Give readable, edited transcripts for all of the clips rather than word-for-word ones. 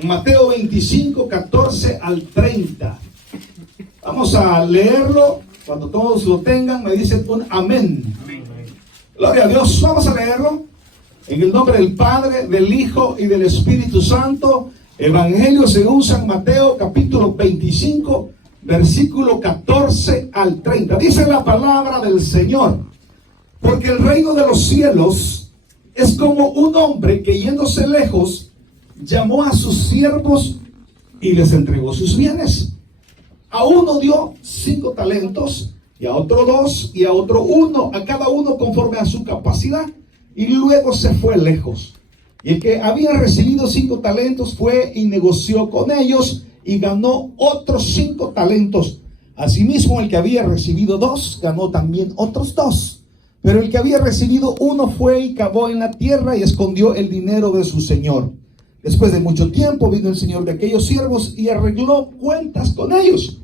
Mateo 25, 14 al 30. Vamos a leerlo. Cuando todos lo tengan, me dicen un amén. Gloria a Dios. Vamos a leerlo. En el nombre del Padre, del Hijo y del Espíritu Santo. Evangelio según San Mateo, capítulo 25, versículo 14 al 30. Dice la palabra del Señor: porque el reino de los cielos es como un hombre que, yéndose lejos, llamó a sus siervos y les entregó sus bienes. A uno dio 5 talentos, y a otro 2, y a otro 1, a cada uno conforme a su capacidad, y luego se fue lejos. Y el que había recibido 5 talentos fue y negoció con ellos, y ganó otros 5 talentos. Asimismo, el que había recibido 2, ganó también otros 2. Pero el que había recibido 1 fue y cavó en la tierra y escondió el dinero de su señor. Después de mucho tiempo vino el señor de aquellos siervos y arregló cuentas con ellos.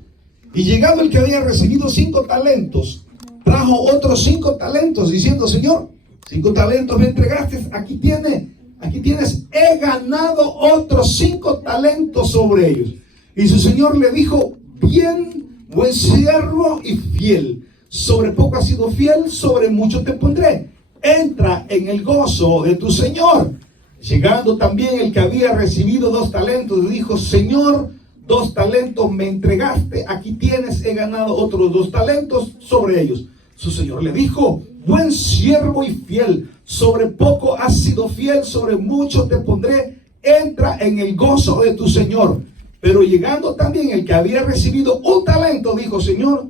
Y llegado el que había recibido 5 talentos, trajo otros 5 talentos, diciendo: Señor, 5 talentos me entregaste, aquí tienes, he ganado otros 5 talentos sobre ellos. Y su señor le dijo: bien, buen siervo y fiel, sobre poco has sido fiel, sobre mucho te pondré, entra en el gozo de tu señor. Llegando también el que había recibido 2 talentos, dijo: Señor, 2 talentos me entregaste, aquí tienes, he ganado otros 2 talentos sobre ellos. Su señor le dijo: buen siervo y fiel, sobre poco has sido fiel, sobre mucho te pondré, entra en el gozo de tu señor. Pero llegando también el que había recibido 1 talento, dijo: Señor,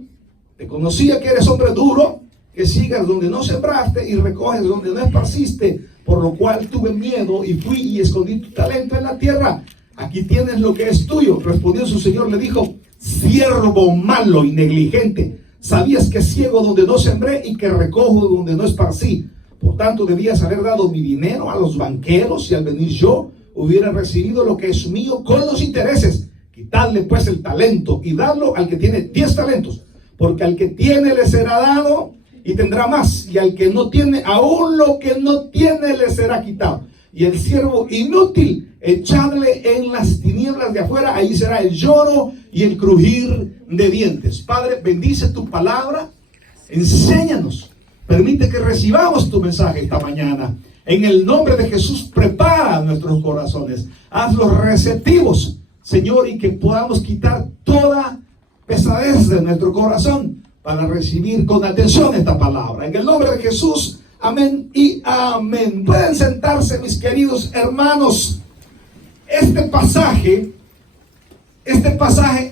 te conocía que eres hombre duro, que sigas donde no sembraste y recoges donde no esparciste, por lo cual tuve miedo y fui y escondí tu talento en la tierra. Aquí tienes lo que es tuyo. Respondió su señor, le dijo: siervo malo y negligente, sabías que ciego donde no sembré y que recojo donde no esparcí. Por tanto debías haber dado mi dinero a los banqueros, y al venir yo hubiera recibido lo que es mío con los intereses. Quitadle pues el talento y dadlo al que tiene 10 talentos, porque al que tiene le será dado y tendrá más, y al que no tiene, aún lo que no tiene le será quitado. Y el siervo inútil, echadle en las tinieblas de afuera, ahí será el lloro y el crujir de dientes. Padre, bendice tu palabra, enséñanos, permite que recibamos tu mensaje esta mañana. En el nombre de Jesús, prepara nuestros corazones, hazlos receptivos, Señor, y que podamos quitar toda pesadez de nuestro corazón para recibir con atención esta palabra. En el nombre de Jesús, amén y amén. Pueden sentarse, mis queridos hermanos. Este pasaje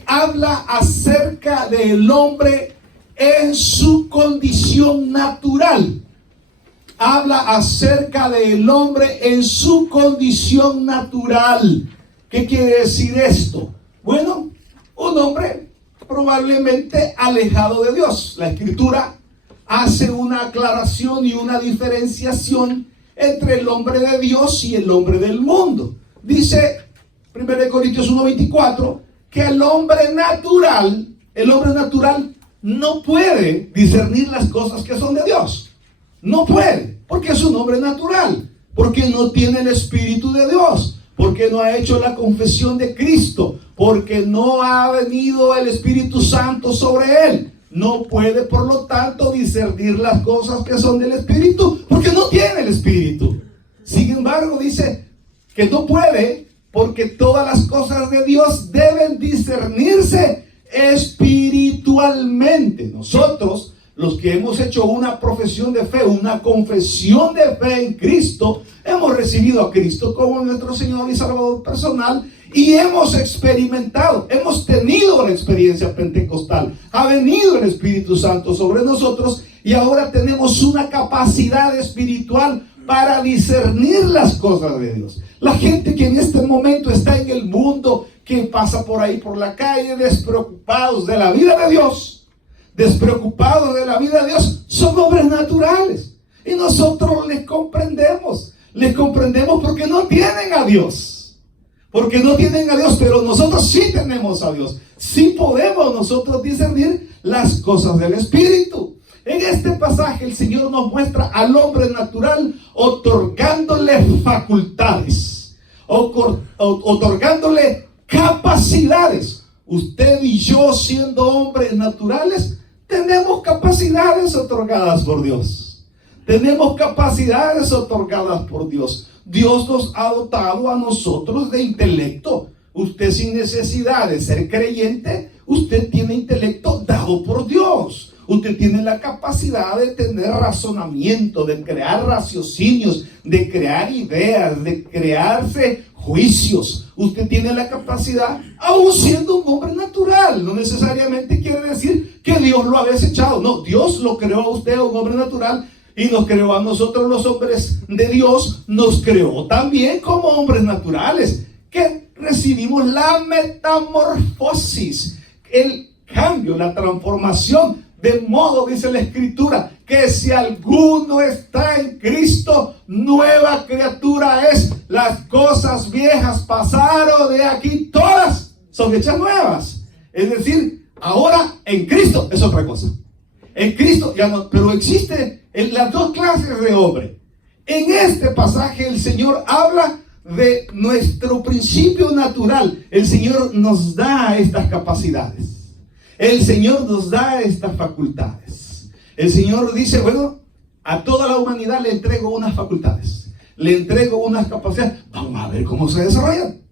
habla acerca del hombre en su condición natural. Habla acerca del hombre en su condición natural. ¿Qué quiere decir esto? Bueno, un hombre probablemente alejado de Dios. La Escritura hace una aclaración y una diferenciación entre el hombre de Dios y el hombre del mundo. Dice 1 Corintios 1:24 que el hombre natural no puede discernir las cosas que son de Dios. No puede, porque es un hombre natural, porque no tiene el Espíritu de Dios, porque no ha hecho la confesión de Cristo, porque no ha venido el Espíritu Santo sobre él. No puede, por lo tanto, discernir las cosas que son del Espíritu, porque no tiene el Espíritu. Sin embargo, dice que no puede, porque todas las cosas de Dios deben discernirse espiritualmente. Nosotros, los que hemos hecho una profesión de fe, una confesión de fe en Cristo, hemos recibido a Cristo como nuestro Señor y Salvador personal, y hemos experimentado, hemos tenido la experiencia pentecostal. Ha venido el Espíritu Santo sobre nosotros, y ahora tenemos una capacidad espiritual para discernir las cosas de Dios. La gente que en este momento está en el mundo, que pasa por ahí por la calle despreocupados de la vida de Dios, son hombres naturales, y nosotros les comprendemos porque no tienen a Dios. Pero nosotros sí tenemos a Dios. Sí podemos nosotros discernir las cosas del Espíritu. En este pasaje el Señor nos muestra al hombre natural otorgándole facultades, otorgándole capacidades. Usted y yo, siendo hombres naturales, tenemos capacidades otorgadas por Dios. Tenemos capacidades otorgadas por Dios. Dios nos ha dotado a nosotros de intelecto. Usted, sin necesidad de ser creyente, usted tiene intelecto dado por Dios. Usted tiene la capacidad de tener razonamiento, de crear raciocinios, de crear ideas, de crearse juicios. Usted tiene la capacidad, aún siendo un hombre natural. No necesariamente quiere decir que Dios lo ha desechado. No, Dios lo creó a usted, un hombre natural, y nos creó a nosotros, los hombres de Dios. Nos creó también como hombres naturales, que recibimos la metamorfosis, el cambio, la transformación. De modo, dice la Escritura, que si alguno está en Cristo, nueva criatura es. Las cosas viejas pasaron, de aquí todas son hechas nuevas. Es decir, ahora en Cristo es otra cosa. En Cristo ya no, pero existe en las dos clases de hombre. En este pasaje el Señor habla de nuestro principio natural. El Señor nos da estas capacidades. El Señor nos da estas facultades. El Señor dice, bueno, a toda la humanidad le entrego unas facultades, le entrego unas capacidades. Vamos a ver cómo se desarrollan.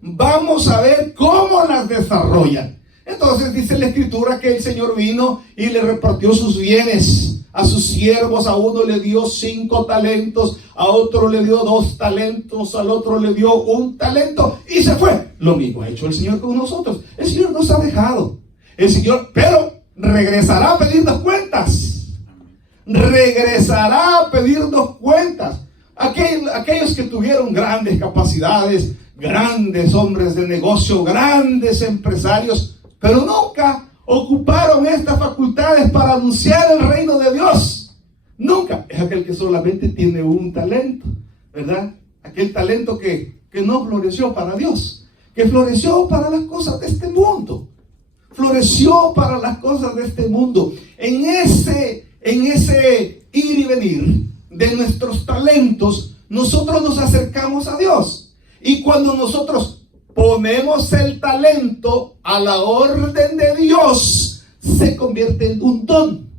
Vamos a ver cómo las desarrollan. Entonces dice la Escritura que el Señor vino y le repartió sus bienes a sus siervos. A uno le dio 5 talentos, a otro le dio 2 talentos, al otro le dio 1 talento y se fue. Lo mismo ha hecho el Señor con nosotros. El Señor nos ha dejado. El Señor, pero regresará a pedirnos cuentas. Regresará a pedirnos cuentas. Aquellos que tuvieron grandes capacidades, grandes hombres de negocio, grandes empresarios, pero nunca ocuparon estas facultades para anunciar el reino de Dios. Nunca. Es aquel que solamente tiene un talento, ¿verdad? Aquel talento que no floreció para Dios, que floreció para las cosas de este mundo. Floreció para las cosas de este mundo. En ese ir y venir de nuestros talentos, nosotros nos acercamos a Dios. Y cuando nosotros ponemos el talento a la orden de Dios, se convierte en un don.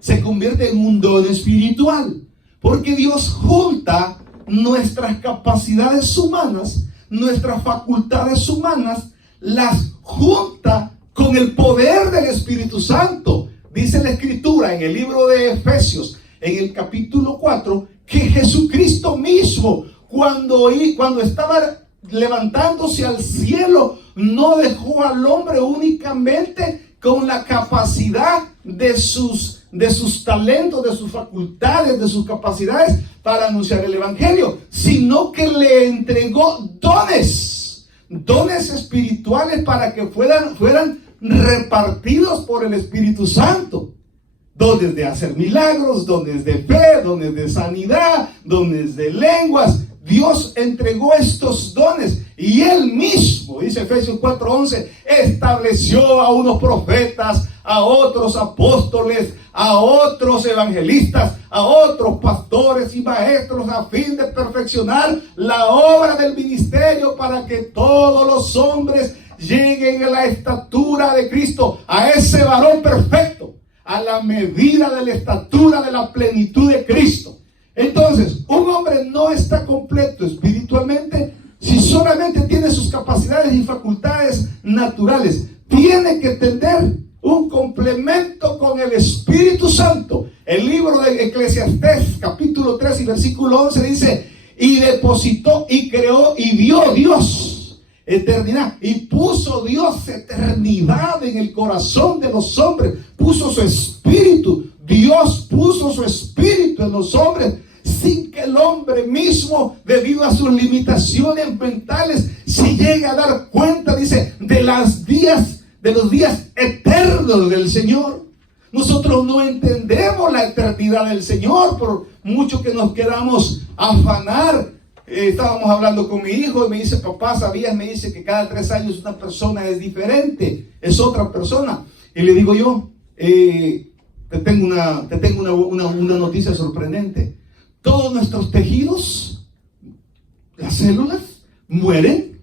Se convierte en un don espiritual. Porque Dios junta nuestras capacidades humanas, nuestras facultades humanas, las junta con el poder del Espíritu Santo. Dice la Escritura en el libro de Efesios, en el capítulo 4, que Jesucristo mismo, cuando estaba levantándose al cielo, no dejó al hombre únicamente con la capacidad de sus talentos, de sus facultades, de sus capacidades para anunciar el Evangelio, sino que le entregó dones espirituales para que fueran repartidos por el Espíritu Santo. Dones de hacer milagros, dones de fe, dones de sanidad, dones de lenguas. Dios entregó estos dones y Él mismo, dice Efesios 4:11, estableció a unos profetas, a otros apóstoles, a otros evangelistas, a otros pastores y maestros, a fin de perfeccionar la obra del ministerio, para que todos los hombres lleguen a la estatura de Cristo, a ese varón perfecto, a la medida de la estatura de la plenitud de Cristo. Entonces, un hombre no está completo espiritualmente si solamente tiene sus capacidades y facultades naturales. Tiene que tener un complemento con el Espíritu Santo. El libro de Eclesiastés, capítulo 3 y versículo 11 dice: y depositó y creó y dio Dios eternidad, y puso Dios eternidad en el corazón de los hombres, puso su espíritu. Dios puso su espíritu en los hombres, sin que el hombre mismo, debido a sus limitaciones mentales, se llegue a dar cuenta, dice, de los días eternos del Señor. Nosotros no entendemos la eternidad del Señor, por mucho que nos queramos afanar. Estábamos hablando con mi hijo y me dice: papá, ¿sabías? Me dice que cada 3 años una persona es diferente, es otra persona. Y le digo yo, te tengo una noticia sorprendente. Todos nuestros tejidos, las células, mueren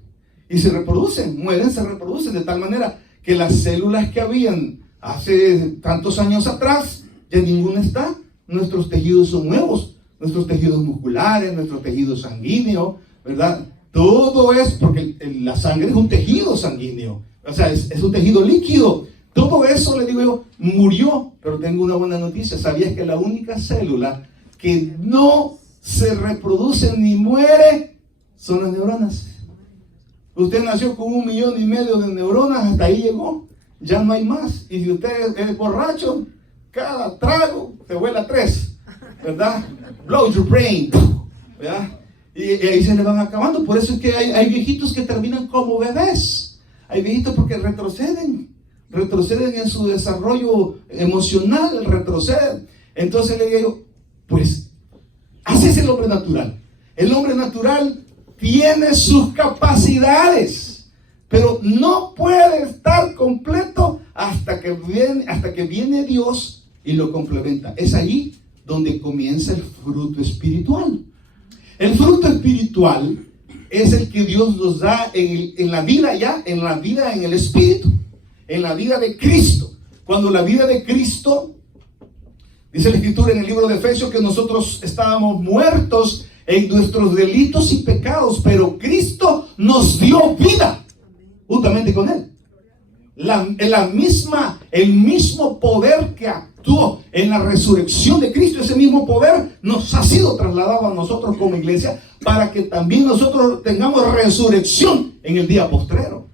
y se reproducen, mueren, se reproducen, de tal manera que las células que habían hace tantos años atrás, ya ninguna está. Nuestros tejidos son nuevos, nuestros tejidos musculares, nuestro tejido sanguíneo, ¿verdad? Todo es, porque la sangre es un tejido sanguíneo, o sea, es un tejido líquido. Todo eso, le digo yo, murió. Pero tengo una buena noticia. ¿Sabías que la única célula que no se reproduce ni muere son las neuronas? Usted nació con 1,5 millones de neuronas, hasta ahí llegó, ya no hay más. Y si usted es borracho, cada trago se vuela 3, ¿verdad? Blow your brain, ¿verdad? Y ahí se le van acabando. Por eso es que hay viejitos que terminan como bebés. Hay viejitos porque retroceden en su desarrollo emocional, retroceden. Entonces le digo, pues, así es el hombre natural. El hombre natural tiene sus capacidades, pero no puede estar completo hasta que viene Dios y lo complementa. Es ahí donde comienza el fruto espiritual. El fruto espiritual es el que Dios nos da en la vida en el espíritu, en la vida de Cristo. Cuando la vida de Cristo, dice la Escritura en el libro de Efesios, que nosotros estábamos muertos en nuestros delitos y pecados, pero Cristo nos dio vida juntamente con Él. El mismo poder que actuó en la resurrección de Cristo, ese mismo poder nos ha sido trasladado a nosotros como iglesia para que también nosotros tengamos resurrección en el día postrero.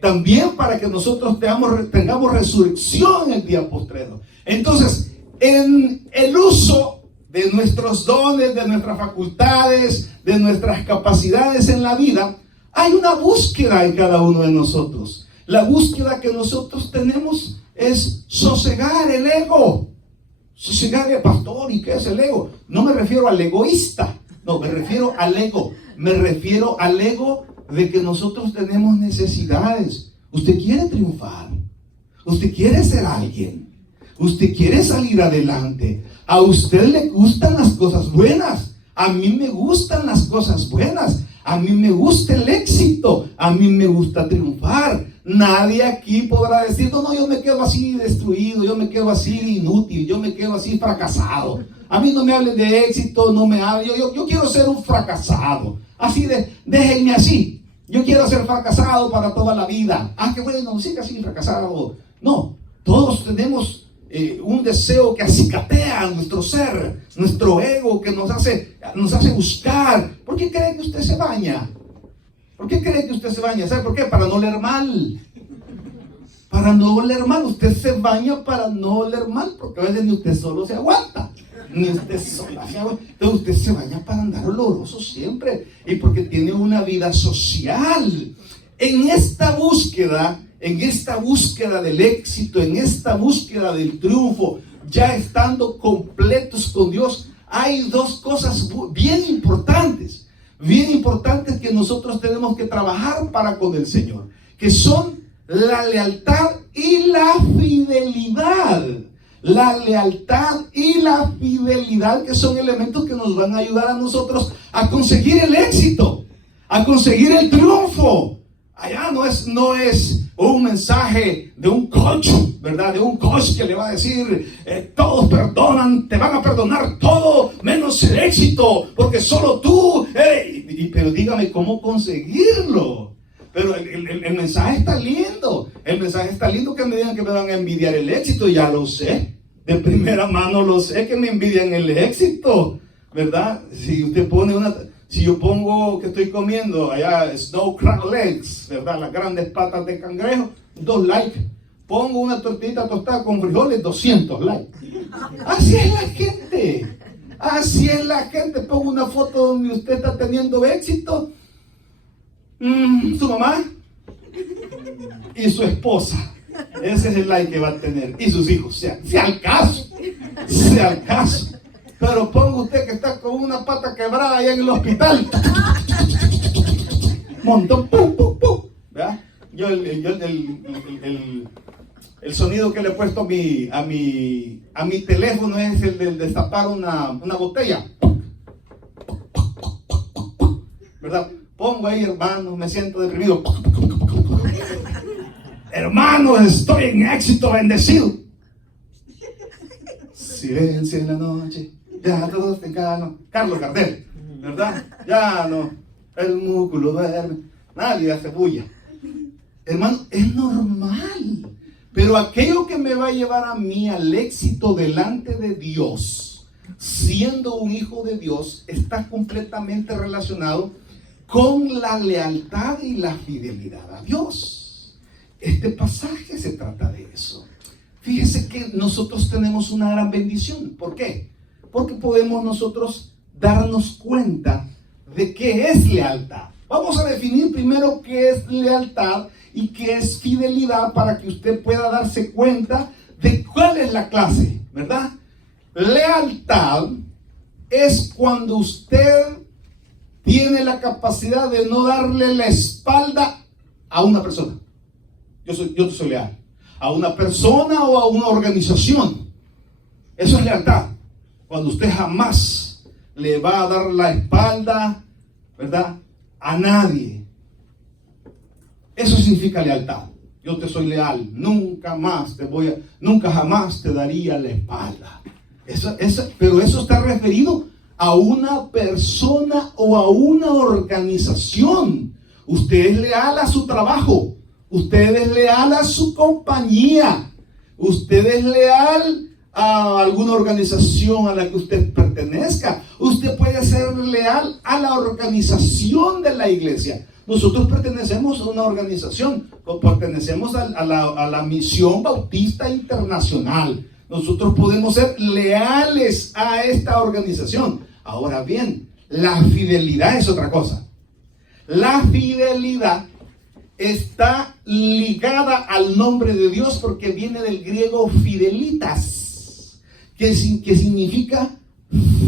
También para que nosotros tengamos resurrección en el día postrero. Entonces, en el uso de nuestros dones, de nuestras facultades, de nuestras capacidades en la vida, hay una búsqueda en cada uno de nosotros. La búsqueda que nosotros tenemos es sosegar el ego. Sosegar el pastor. ¿Y qué es el ego? No me refiero al egoísta. No, me refiero al ego. Me refiero al ego de que nosotros tenemos necesidades. Usted quiere triunfar. Usted quiere ser alguien. Usted quiere salir adelante. A usted le gustan las cosas buenas. A mí me gustan las cosas buenas. A mí me gusta el éxito. A mí me gusta triunfar. Nadie aquí podrá decir, no, yo me quedo así destruido, yo me quedo así inútil, yo me quedo así fracasado. A mí no me hablen de éxito, no me hablen, yo quiero ser un fracasado. Así déjenme así. Yo quiero ser fracasado para toda la vida. Ah, qué bueno, sí que así fracasado. No, todos tenemos un deseo que acicatea nuestro ser, nuestro ego, que nos hace buscar. ¿Por qué cree que usted se baña? ¿Por qué cree que usted se baña? ¿Sabe por qué? Para no oler mal. Para no oler mal. Usted se baña para no oler mal, porque a veces ni usted solo se aguanta. Ni usted sola se aguanta. Entonces usted se baña para andar oloroso siempre. Y porque tiene una vida social. En esta búsqueda del éxito, en esta búsqueda del triunfo, ya estando completos con Dios, hay dos cosas bien importantes que nosotros tenemos que trabajar para con el Señor, que son la lealtad y la fidelidad. La lealtad y la fidelidad, que son elementos que nos van a ayudar a nosotros a conseguir el éxito, a conseguir el triunfo. Allá no es un mensaje de un coach, ¿verdad? De un coach que le va a decir, todos perdonan, te van a perdonar todo, menos el éxito, porque solo tú, pero dígame cómo conseguirlo. Pero el mensaje está lindo. El mensaje está lindo, que me digan que me van a envidiar el éxito. Ya lo sé. De primera mano lo sé, que me envidian el éxito, ¿verdad? Si yo pongo que estoy comiendo allá snow crab legs, ¿verdad? Las grandes patas de cangrejo, 2 likes. Pongo una tortita tostada con frijoles, 200 likes. Así es la gente. Así es la gente. Pongo una foto donde usted está teniendo éxito. Su mamá y su esposa. Ese es el like que va a tener. Y sus hijos. Sea al caso. Pero ponga usted que está con una pata quebrada allá en el hospital. Montón, pum, pum, pum. ¿Verdad? Yo el sonido que le he puesto a mi teléfono es el de destapar una botella. ¿Verdad? Pongo ahí, hermano, me siento deprimido. Hermanos, estoy en éxito, bendecido. Silencio en la noche, ya todos están calmos. Carlos Gardel, ¿verdad? Ya no, el músculo duerme, nadie hace bulla. Hermano, es normal. Pero aquello que me va a llevar a mí al éxito delante de Dios, siendo un hijo de Dios, está completamente relacionado con la lealtad y la fidelidad a Dios. Este pasaje se trata de eso. Fíjese que nosotros tenemos una gran bendición. ¿Por qué? Porque podemos nosotros darnos cuenta de qué es lealtad. Vamos a definir primero qué es lealtad y qué es fidelidad para que usted pueda darse cuenta de cuál es la clase, ¿verdad? Lealtad es cuando usted tiene la capacidad de no darle la espalda a una persona. Yo te soy leal. A una persona o a una organización. Eso es lealtad. Cuando usted jamás le va a dar la espalda, ¿verdad?, a nadie. Eso significa lealtad. Yo te soy leal. Nunca jamás te daría la espalda. Pero eso está referido a una persona o a una organización. Usted es leal a su trabajo. Usted es leal a su compañía. Usted es leal a alguna organización a la que usted pertenezca. Usted puede ser leal a la organización de la iglesia. Nosotros pertenecemos a una organización, pertenecemos a la Misión Bautista Internacional. Nosotros podemos ser leales a esta organización. Ahora bien, la fidelidad es otra cosa. La fidelidad está ligada al nombre de Dios porque viene del griego fidelitas, que significa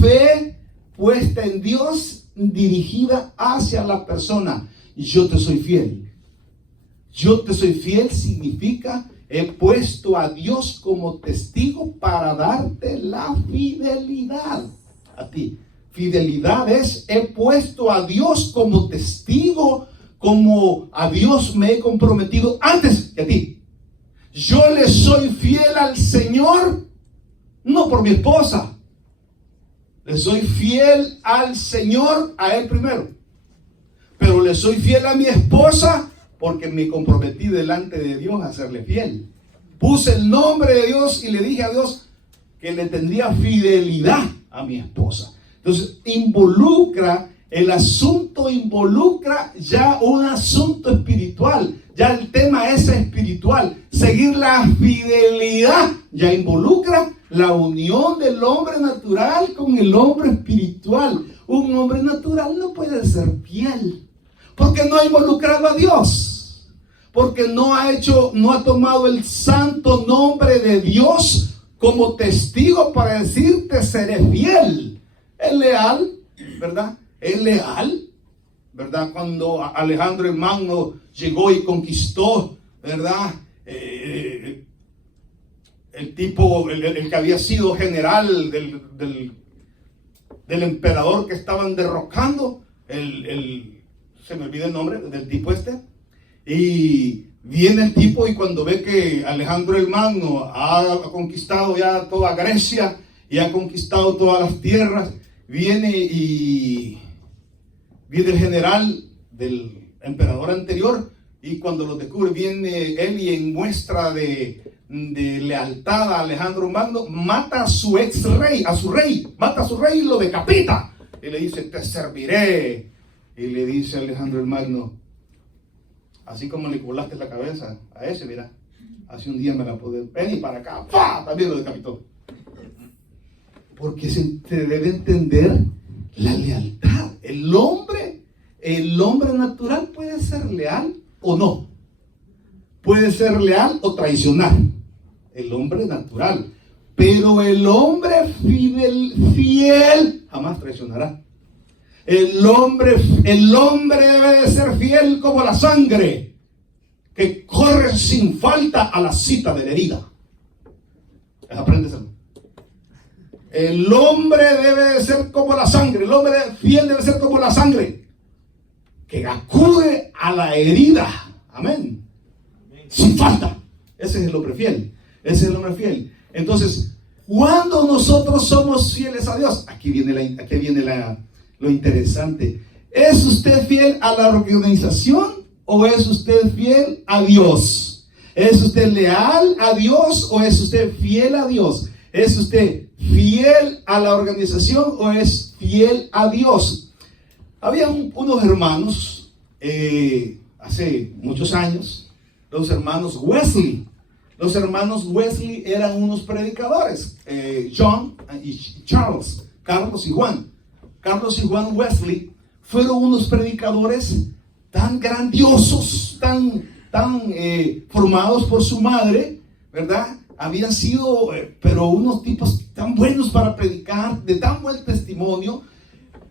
fe puesta en Dios, dirigida hacia la persona. Yo te soy fiel. Yo te soy fiel significa he puesto a Dios como testigo para darte la fidelidad a ti. Fidelidad es he puesto a Dios como testigo, como a Dios me he comprometido antes que a ti. Yo le soy fiel al Señor, no por mi esposa. Le soy fiel al Señor, a Él primero. Pero le soy fiel a mi esposa porque me comprometí delante de Dios a serle fiel. Puse el nombre de Dios y le dije a Dios que le tendría fidelidad a mi esposa. Entonces el asunto involucra ya un asunto espiritual. Ya el tema es espiritual. Seguir la fidelidad ya involucra la unión del hombre natural con el hombre espiritual. Un hombre natural no puede ser fiel porque no ha involucrado a Dios, porque no ha tomado el santo nombre de Dios como testigo para decirte seré fiel. Es leal, ¿verdad? Es leal, ¿verdad? Cuando Alejandro el Magno llegó y conquistó, ¿verdad? El que había sido general del emperador que estaban derrocando, se me olvida el nombre del tipo este, y viene el tipo y cuando ve que Alejandro el Magno ha conquistado ya toda Grecia y ha conquistado todas las tierras, viene el general del emperador anterior y cuando lo descubre viene él y en muestra de lealtad a Alejandro Magno mata a su ex rey, mata a su rey y lo decapita y le dice te serviré. Y le dice Alejandro el Magno, así como le volaste la cabeza a ese, mira, hace un día me la pude, ven y para acá, ¡pah! También lo decapitó. Porque se debe entender la lealtad. El hombre natural puede ser leal o no. Puede ser leal o traicionar. El hombre natural. Pero el hombre fiel jamás traicionará. El hombre debe de ser fiel como la sangre que corre sin falta a la cita de la herida. Apréndeselo. El hombre debe de ser como la sangre. El hombre fiel debe ser como la sangre que acude a la herida. Amén. Sin falta. Ese es el hombre fiel. Ese es el hombre fiel. Entonces, cuando nosotros somos fieles a Dios, aquí viene lo interesante. ¿Es usted fiel a la organización o es usted fiel a Dios? ¿Es usted leal a Dios o es usted fiel a Dios? ¿Es usted fiel a la organización o es fiel a Dios? Había unos hermanos hace muchos años, los hermanos Wesley. Los hermanos Wesley eran unos predicadores, John y Charles, Carlos y Juan. Carlos y Juan Wesley fueron unos predicadores tan grandiosos, tan formados por su madre, ¿verdad? Habían sido, pero unos tipos tan buenos para predicar, de tan buen testimonio,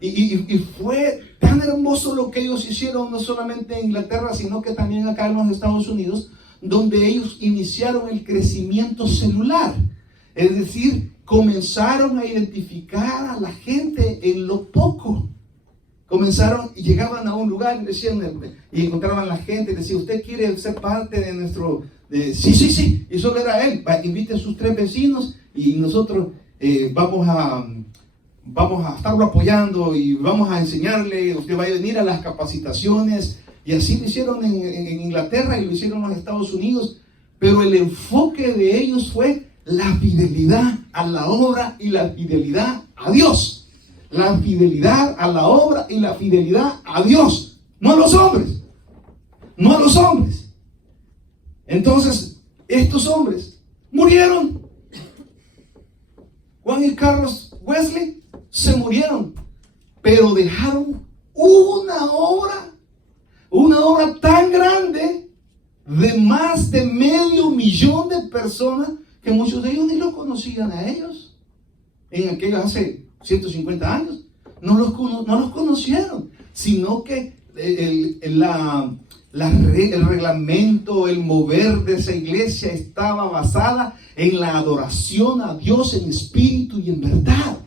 y fue tan hermoso lo que ellos hicieron, no solamente en Inglaterra, sino que también acá en los Estados Unidos, donde ellos iniciaron el crecimiento celular. Es decir, comenzaron a identificar a la gente en lo poco. Comenzaron y llegaban a un lugar y decían, y encontraban a la gente y decían, ¿usted quiere ser parte de nuestro? Sí. Y solo era él. Invite a sus 3 vecinos y nosotros vamos a estarlo apoyando y vamos a enseñarle. Usted va a venir a las capacitaciones. Y así lo hicieron en Inglaterra y lo hicieron en los Estados Unidos. Pero el enfoque de ellos fue la fidelidad a la obra y la fidelidad a Dios. La fidelidad a la obra y la fidelidad a Dios. No a los hombres. No a los hombres. Entonces, estos hombres murieron. Juan y Carlos Wesley se murieron. Pero dejaron una obra tan grande de más de 500,000 de personas que muchos de ellos ni los conocían a ellos. En aquellos hace 150 años no los conocieron, sino que el reglamento, el mover de esa iglesia estaba basada en la adoración a Dios en espíritu y en verdad.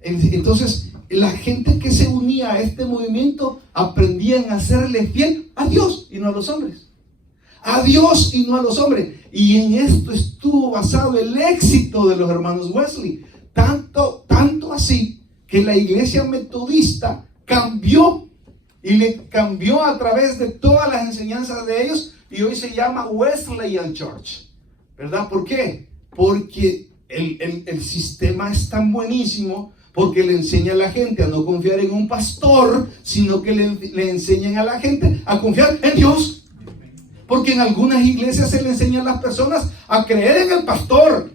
Entonces, la gente que se unía a este movimiento aprendían a serle fiel a Dios y no a los hombres. A Dios y no a los hombres. Y en esto estuvo basado el éxito de los hermanos Wesley. Tanto así que la iglesia metodista cambió y le cambió a través de todas las enseñanzas de ellos y hoy se llama Wesleyan Church. ¿Verdad? ¿Por qué? Porque el sistema es tan buenísimo. Porque le enseña a la gente a no confiar en un pastor, sino que le enseñan a la gente a confiar en Dios. Porque en algunas iglesias se le enseña a las personas a creer en el pastor.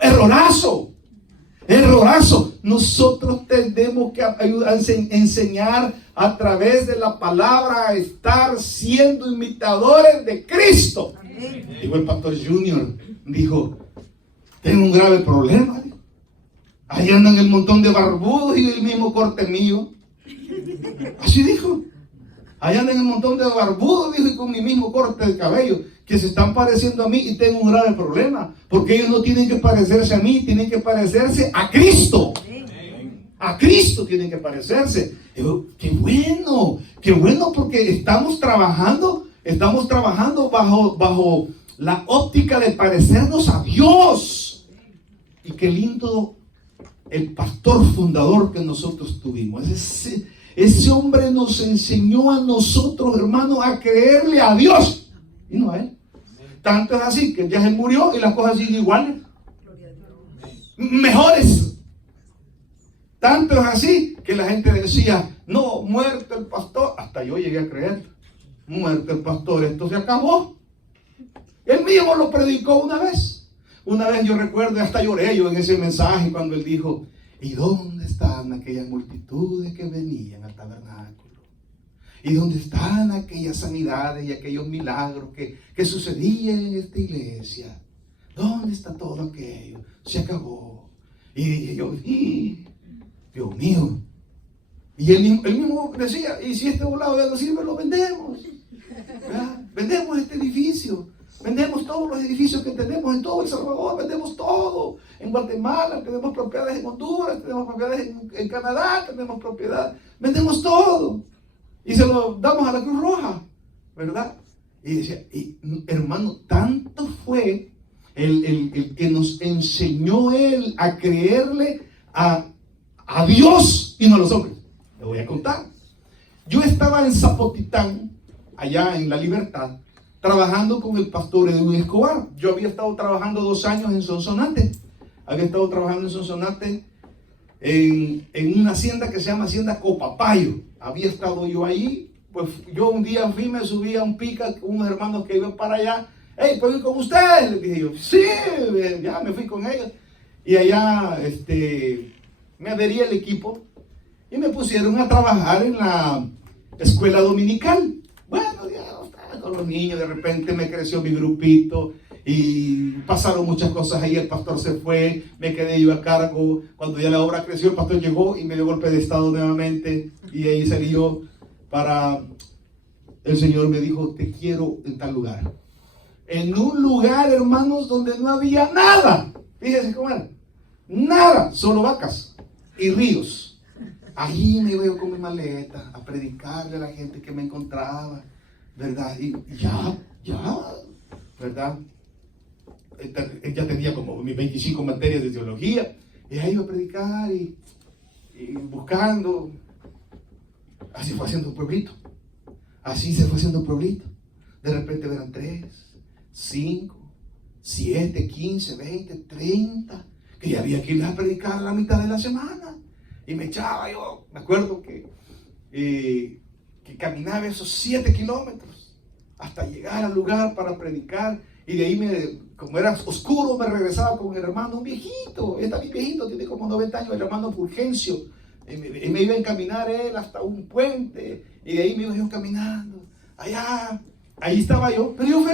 Errorazo. Nosotros tenemos que enseñar a través de la palabra a estar siendo imitadores de Cristo. Dijo el pastor Junior, dijo, tengo un grave problema. Ahí andan el montón de barbudos y el mismo corte mío. Así dijo. Ahí andan el montón de barbudos, dijo, y con mi mismo corte de cabello, que se están pareciendo a mí y tengo un grave problema. Porque ellos no tienen que parecerse a mí, tienen que parecerse a Cristo. A Cristo tienen que parecerse. Qué bueno, porque estamos trabajando bajo la óptica de parecernos a Dios. Y qué lindo el pastor fundador que nosotros tuvimos. Ese hombre nos enseñó a nosotros, hermanos, a creerle a Dios y no a él. Tanto es así que ya se murió y las cosas siguen iguales, mejores. Tanto es así que la gente decía, no, muerto el pastor. Hasta yo llegué a creer, muerto el pastor, esto se acabó. Él mismo lo predicó una vez. Una vez yo recuerdo, hasta lloré yo en ese mensaje cuando él dijo, ¿y dónde están aquellas multitudes que venían al tabernáculo? ¿Y dónde están aquellas sanidades y aquellos milagros que sucedían en esta iglesia? ¿Dónde está todo aquello? Se acabó. Y dije yo, Dios mío. Y él mismo decía, y si este volado ya no sirve, lo vendemos. ¿Verdad? Vendemos este edificio. Vendemos todos los edificios que tenemos en todo El Salvador, vendemos todo. En Guatemala tenemos propiedades, en Honduras tenemos propiedades, en Canadá tenemos propiedad, vendemos todo. y se lo damos a la Cruz Roja, ¿verdad? Y decía, hermano, tanto fue el que nos enseñó él a creerle a Dios y no a los hombres. Le voy a contar. Yo estaba en Zapotitán, allá en La Libertad, trabajando con el pastor Edwin Escobar. Yo había estado trabajando 2 años en Sonsonate. Había estado trabajando en Sonsonate en una hacienda que se llama Hacienda Copapayo. Había estado yo ahí. Pues yo un día fui, me subí a un pica con unos hermanos que iban para allá. Hey, ¿puedo ir con ustedes? Le dije yo, sí, ya me fui con ellos. Y allá me adherí al equipo y me pusieron a trabajar en la escuela dominical. Bueno, ya estaba con los niños, de repente me creció mi grupito y pasaron muchas cosas ahí. El pastor se fue, me quedé yo a cargo. Cuando ya la obra creció, el pastor llegó y me dio golpe de estado nuevamente y ahí salí yo el Señor me dijo, te quiero en tal lugar. En un lugar, hermanos, donde no había nada. Fíjense cómo era. Nada, solo vacas y ríos. Ahí me iba yo con mi maleta a predicarle a la gente que me encontraba, ¿verdad? Y ya, ¿verdad? Ya tenía como mis 25 materias de teología. Y ahí iba a predicar y buscando. Así fue haciendo un pueblito. Así se fue haciendo un pueblito. De repente eran 3, 5, 7, 15, 20, 30. Que ya había que ir a predicar a la mitad de la semana. Y me echaba yo. Me acuerdo que caminaba esos 7 kilómetros hasta llegar al lugar para predicar. Y de ahí, como era oscuro, me regresaba con el hermano, un viejito. Está bien viejito, tiene como 90 años, el hermano Fulgencio. Y me iba a encaminar él hasta un puente, y de ahí me iba yo caminando, allá, ahí estaba yo, pero yo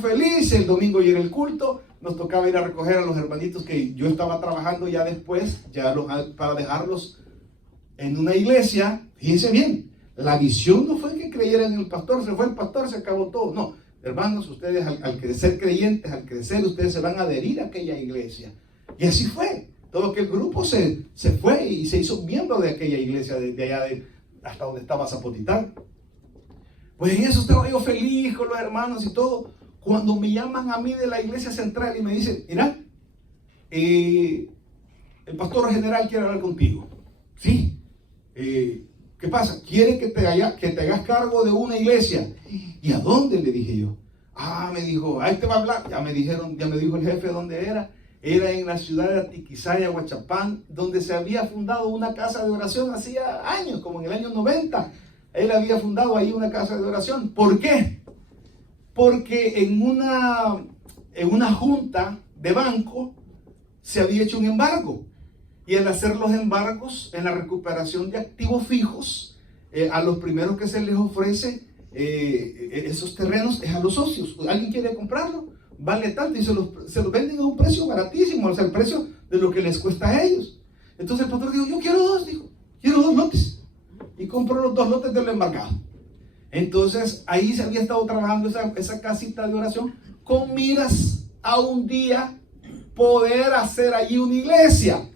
feliz, el domingo llega el culto, nos tocaba ir a recoger a los hermanitos que yo estaba trabajando ya después, para dejarlos en una iglesia. Fíjense bien, la visión no fue que creyeran en el pastor, se fue el pastor, se acabó todo, no, hermanos, ustedes al crecer creyentes, al crecer, ustedes se van a adherir a aquella iglesia, y así fue. Todo aquel grupo se fue y se hizo miembro de aquella iglesia de allá hasta donde estaba Zapotitán. Pues en eso estaba yo feliz con los hermanos y todo. Cuando me llaman a mí de la iglesia central y me dicen, mira, el pastor general quiere hablar contigo. Sí. ¿Qué pasa? Quiere que te hagas cargo de una iglesia. ¿Y a dónde? Le dije yo. Me dijo, ahí te va a hablar. Ya me dijo el jefe dónde era. Era en la ciudad de Atiquizaya, Huachapán, donde se había fundado una casa de oración hacía años, como en el año 90. Él había fundado ahí una casa de oración. ¿Por qué? Porque en una junta de banco se había hecho un embargo. Y al hacer los embargos en la recuperación de activos fijos, a los primeros que se les ofrece esos terrenos es a los socios. ¿Alguien quiere comprarlo? Vale tanto y se los venden a un precio baratísimo, o sea, el precio de lo que les cuesta a ellos. Entonces el pastor dijo, yo quiero 2, quiero 2 lotes. Y compró los 2 lotes del embarcado. Entonces ahí se había estado trabajando esa casita de oración con miras a un día poder hacer allí una iglesia.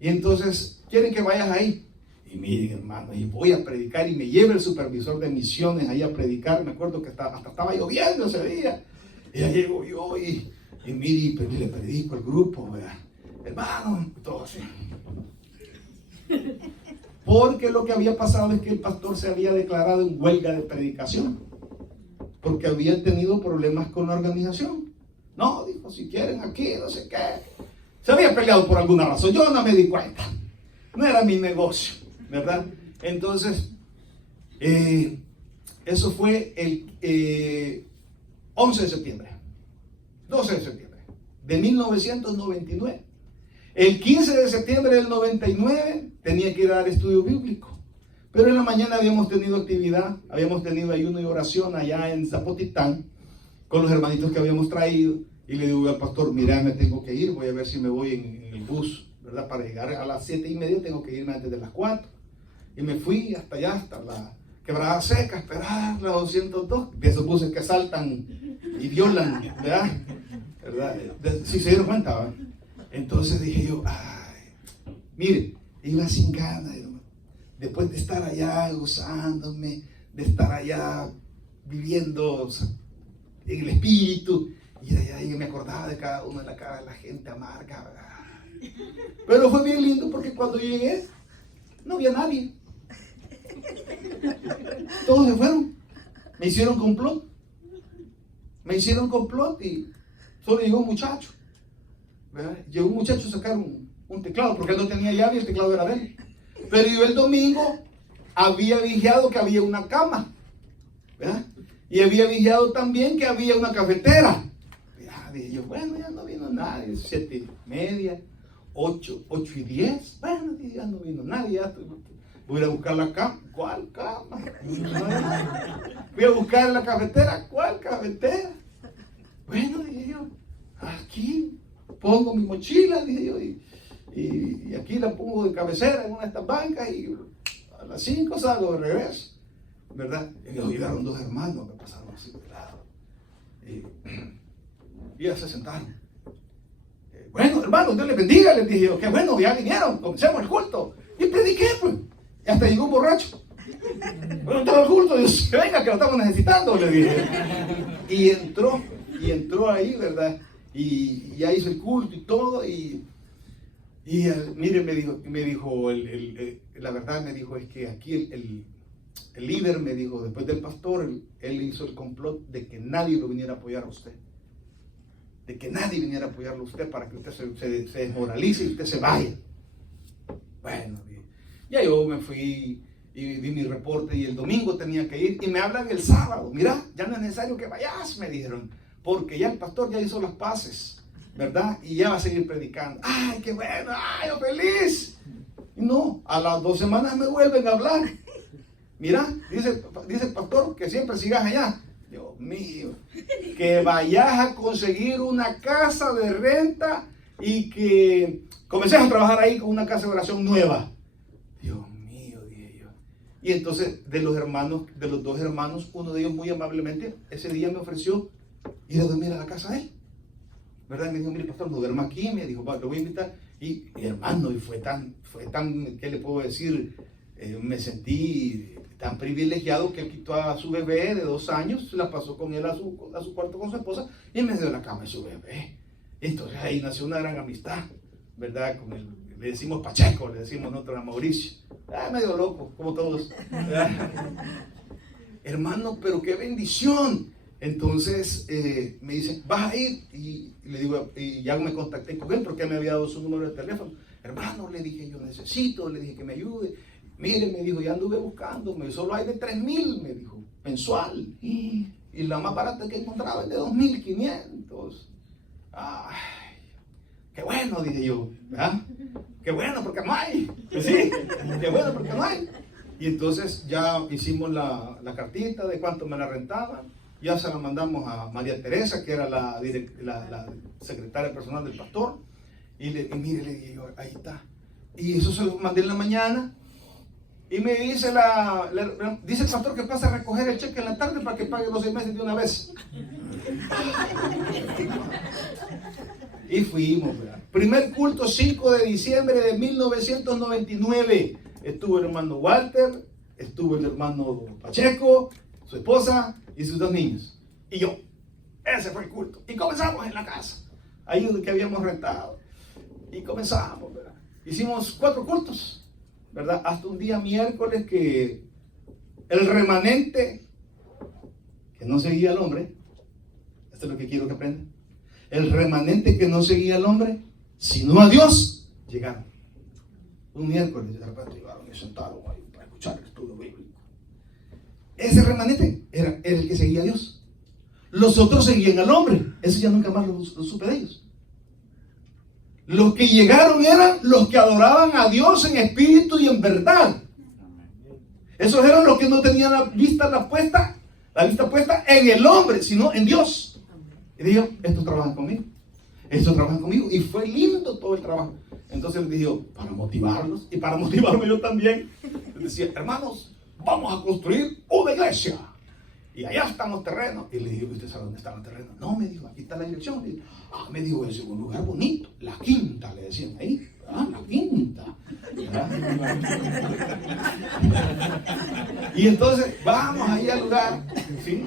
Y entonces, ¿quieren que vayas ahí? Y miren, hermano, y voy a predicar y me lleva el supervisor de misiones ahí a predicar. Me acuerdo que hasta estaba lloviendo ese día. Y ya llego yo y mire, le predico al grupo, ¿verdad? Hermano, todo así. Porque lo que había pasado es que el pastor se había declarado en huelga de predicación. Porque había tenido problemas con la organización. No, dijo, si quieren aquí, no sé qué. Se había peleado por alguna razón. Yo no me di cuenta. No era mi negocio, ¿verdad? Entonces, eso fue el 11 de septiembre, 12 de septiembre de 1999. El 15 de septiembre del 99 tenía que dar estudio bíblico, pero en la mañana habíamos tenido actividad, habíamos tenido ayuno y oración allá en Zapotitán con los hermanitos que habíamos traído, y le digo al pastor, mira, me tengo que ir, voy a ver si me voy en el bus, ¿verdad? Para llegar a las 7:30 tengo que irme antes de las 4, y me fui hasta allá, hasta la Quebrada Seca, esperar la 202, de esos buses que saltan y violan, ¿verdad? Si se dieron cuenta, ¿verdad? Entonces dije yo, mire, iba sin ganas después de estar allá gozándome, de estar allá viviendo en el espíritu, y ahí me acordaba de cada una de la cara de la gente amarga. Pero fue bien lindo porque cuando llegué no había nadie. Todos se fueron. Me hicieron complot. Y solo llegó un muchacho. ¿Verdad? Llegó un muchacho a sacar un teclado porque él no tenía llave y el teclado era de él. Pero yo el domingo había vigiado que había una cama. ¿Verdad? Y había vigiado también que había una cafetera. Dije yo, bueno, ya no vino nadie. 7:30, 8:10. Bueno, ya no vino nadie. Ya voy a ir a buscar la cama. ¿Cuál cama? Voy a buscar la cafetera. ¿Cuál cafetera? Bueno, dije yo, aquí pongo mi mochila, dije yo, y aquí la pongo de cabecera en una de estas bancas y a las 5 salgo de regreso, ¿verdad? Y me llegaron 2 hermanos, me pasaron así de lado. Y ya se sentaron. Bueno, hermano, Dios les bendiga, les dije yo, que bueno, ya vinieron, comencemos el culto. Y prediqué, pues. Y hasta llegó un borracho. Bueno, estaba el culto, Dios, que venga, que lo estamos necesitando, le dije. Y entró ahí, ¿verdad? Y ya hizo el culto y todo. Mire, me dijo la verdad, me dijo, es que aquí el líder me dijo, después del pastor, él hizo el complot de que nadie lo viniera a apoyar a usted. De que nadie viniera a apoyarlo a usted para que usted se desmoralice y usted se vaya. Bueno, ya yo me fui y di mi reporte y el domingo tenía que ir y me hablan el sábado. Mira, ya no es necesario que vayas, me dijeron, porque ya el pastor ya hizo las paces, ¿verdad? Y ya va a seguir predicando. ¡Ay, qué bueno! ¡Ay, yo feliz! Y no, a las 2 semanas me vuelven a hablar. Mira, dice el pastor que siempre sigas allá. Dios mío, que vayas a conseguir una casa de renta y que comences a trabajar ahí con una casa de oración nueva. Dios mío, dije yo. Y entonces de los 2 hermanos, uno de ellos muy amablemente ese día me ofreció ir a dormir a la casa de él, ¿verdad? Y me dijo, mire pastor, no duerma aquí, me dijo, lo voy a invitar. Y hermano, y fue tan, ¿qué le puedo decir? Me sentí tan privilegiado que quitó a su bebé de 2 años, se la pasó con él a su cuarto con su esposa y me dio la cama de su bebé. Entonces ahí nació una gran amistad, ¿verdad? Le decimos Pacheco, le decimos nosotros a Mauricio. Medio loco, como todos. Hermano, pero qué bendición. Entonces me dice, vas a ir, y le digo, y ya me contacté con él porque me había dado su número de teléfono. Hermano, le dije, yo necesito, le dije que me ayude. Mire, me dijo, ya anduve buscando, solo hay de 3,000, me dijo, mensual. Y la más barata que encontraba es de 2,500. Ay, qué bueno, dije yo, ¿verdad? Qué bueno porque no hay. Sí, qué bueno porque no hay. Y entonces ya hicimos la cartita de cuánto me la rentaban. Ya se la mandamos a María Teresa, que era la secretaria personal del pastor. Y mire, le dije yo, ahí está. Y eso se lo mandé en la mañana. Y me dice dice el pastor que pasa a recoger el cheque en la tarde para que pague los 6 meses de una vez. Y fuimos, ¿verdad? Primer culto, 5 de diciembre de 1999. Estuvo el hermano Walter, estuvo el hermano Pacheco, su esposa y sus 2 niños. Y yo. Ese fue el culto. Y comenzamos en la casa, ahí donde habíamos rentado. Y comenzamos, ¿verdad? Hicimos 4 cultos, ¿verdad? Hasta un día miércoles que el remanente que no seguía al hombre, esto es lo que quiero que aprendan, el remanente que no seguía al hombre, sino a Dios, llegaron. Un miércoles de repente llegaron y sentaron ahí para escuchar el estudio bíblico. Ese remanente era el que seguía a Dios. Los otros seguían al hombre. Eso ya nunca más lo supe de ellos. Los que llegaron eran los que adoraban a Dios en espíritu y en verdad. Esos eran los que no tenían la vista puesta en el hombre, sino en Dios. Y dijo, estos trabajan conmigo. Y fue lindo todo el trabajo. Entonces les dijo, para motivarlos y para motivarme yo también, les decía, hermanos, vamos a construir una iglesia. Y allá están los terrenos. Y le dije, ¿usted sabe dónde están los terrenos? No, me dijo, aquí está la dirección. Me dijo, es un lugar bonito. La Quinta, le decían ahí. La quinta. Y entonces vamos ahí al lugar, ¿sí?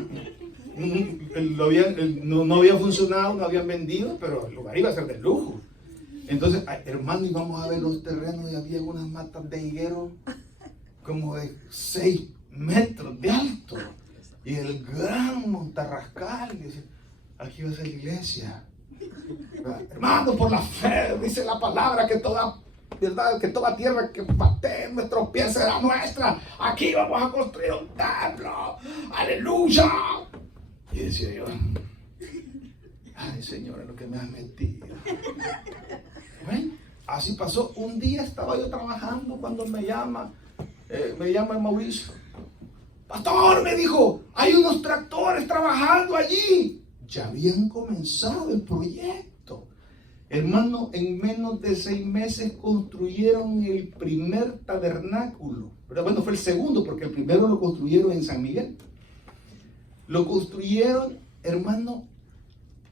No había funcionado, no habían vendido, pero el lugar iba a ser de lujo. Entonces, hermano, íbamos a ver los terrenos y había unas matas de higuero como de 6 metros de alto. Y el gran montarrascal, y dice, aquí va a ser la iglesia. Hermano, por la fe, dice la palabra que toda, ¿verdad? Que toda tierra que patee nuestros pies será nuestra. Aquí vamos a construir un templo. Aleluya. Y decía yo, ay Señor, en lo que me has metido. Bueno, así pasó. Un día estaba yo trabajando cuando me llama el Mauricio. Pastor, me dijo, hay unos tractores trabajando allí. Ya habían comenzado el proyecto. Hermano, en menos de 6 meses construyeron el primer tabernáculo. Pero bueno, fue el segundo, porque el primero lo construyeron en San Miguel. Lo construyeron, hermano,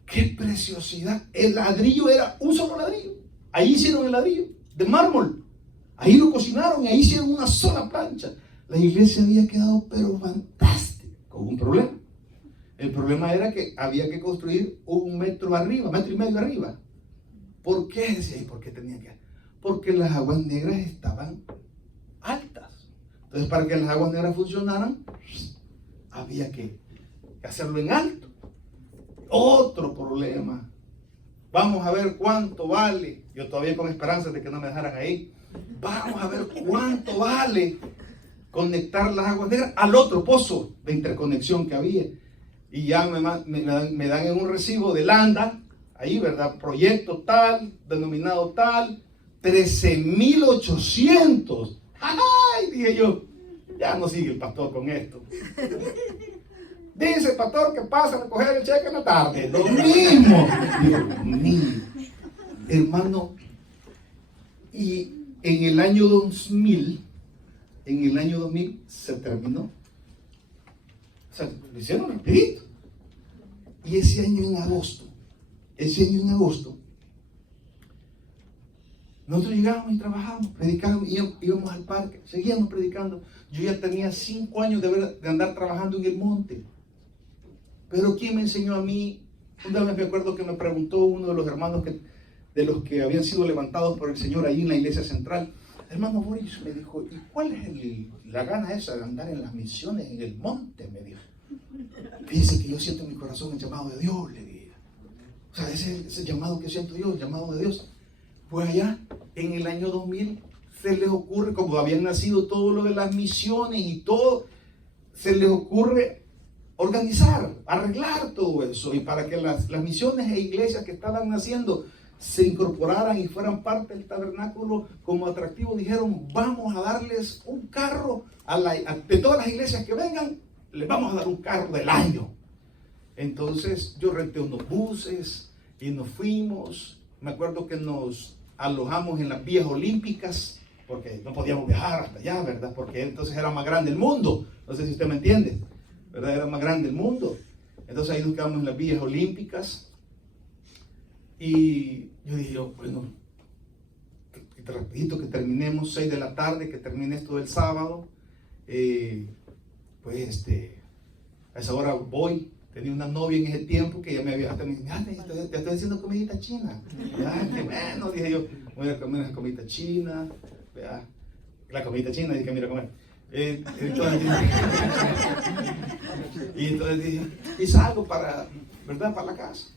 qué preciosidad. El ladrillo era un solo ladrillo. Ahí hicieron el ladrillo de mármol. Ahí lo cocinaron y ahí hicieron una sola plancha. La iglesia había quedado pero fantástica, con un problema. El problema era que había que construir 1 metro arriba, 1,5 metros arriba. ¿Por qué? Decía, ¿y por qué tenía que? Porque las aguas negras estaban altas. Entonces, para que las aguas negras funcionaran, había que hacerlo en alto. Otro problema. Vamos a ver cuánto vale. Yo todavía con esperanza de que no me dejaran ahí. Vamos a ver cuánto vale conectar las aguas negras al otro pozo de interconexión que había. Y ya me dan en un recibo de Landa, ahí, ¿verdad? Proyecto tal, denominado tal, 13,800. ¡Ay! Dije yo, ya no sigue el pastor con esto. Dice el pastor que pasa a recoger el cheque en la tarde. Lo mismo. Dios mío. Hermano, y en el año 2000 se terminó. O sea, lo hicieron rapidito. Y ese año en agosto, nosotros llegábamos y trabajábamos, predicábamos, íbamos al parque, seguíamos predicando. Yo ya tenía 5 años de andar trabajando en el monte. Pero ¿quién me enseñó a mí? Una vez me acuerdo que me preguntó uno de los hermanos de los que habían sido levantados por el Señor allí en la iglesia central. Hermano Boris, me dijo, ¿y cuál es la gana esa de andar en las misiones en el monte? Me dijo. Fíjese que yo siento en mi corazón el llamado de Dios, le dije. O sea, ese llamado que siento yo, el llamado de Dios. Pues allá, en el año 2000, se les ocurre, como habían nacido todo lo de las misiones y todo, se les ocurre organizar, arreglar todo eso. Y para que las misiones e iglesias que estaban naciendo se incorporaran y fueran parte del tabernáculo como atractivo, dijeron, vamos a darles un carro de todas las iglesias que vengan, les vamos a dar un carro del año. Entonces yo renté unos buses y nos fuimos. Me acuerdo que nos alojamos en las vías olímpicas porque no podíamos viajar hasta allá, ¿verdad? Porque entonces era más grande el mundo. No sé si usted me entiende, ¿verdad? Era más grande el mundo. Entonces ahí nos quedamos en las vías olímpicas. Y yo dije, bueno, rapidito que terminemos, 6 de la tarde, que termine esto del sábado. Pues a esa hora voy. Tenía una novia en ese tiempo que ya me había, hasta me dice, te estoy haciendo comidita china. Ya, qué bueno, dije yo, voy a comer una comidita china. ¿Verdad? La comidita china, dije, mira a comer. Entonces dije, y salgo para la casa.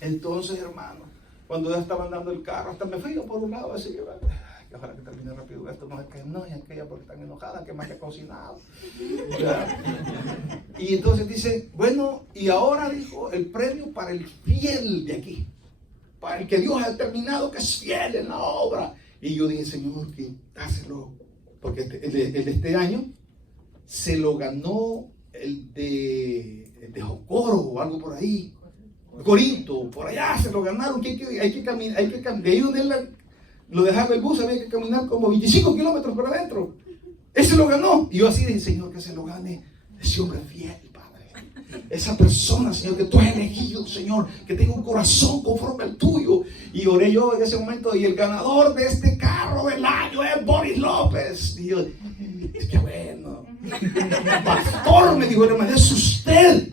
Entonces, hermano, cuando ya estaban dando el carro, hasta me fui yo por un lado, así que ojalá que termine rápido esto, no es que no, es aquella porque están enojadas, que más que cocinado. Y entonces dice, bueno, y ahora dijo, el premio para el fiel de aquí, para el que Dios ha determinado que es fiel en la obra. Y yo dije, Señor, que dáselo, porque el de este año se lo ganó el de Jocoro o algo por ahí, Corinto, por allá se lo ganaron, hay que caminar, de ahí donde lo dejaba el bus, había que caminar como 25 kilómetros por adentro. Ese lo ganó. Y yo así dije, Señor, que se lo gane ese hombre fiel, Padre. esa persona, Señor, que tú has elegido, Señor, que tenga un corazón conforme al tuyo. Y oré yo en ese momento, y el ganador de este carro del año es Boris López. Y yo, qué bueno. Pastor, me dijo, hermano, es usted.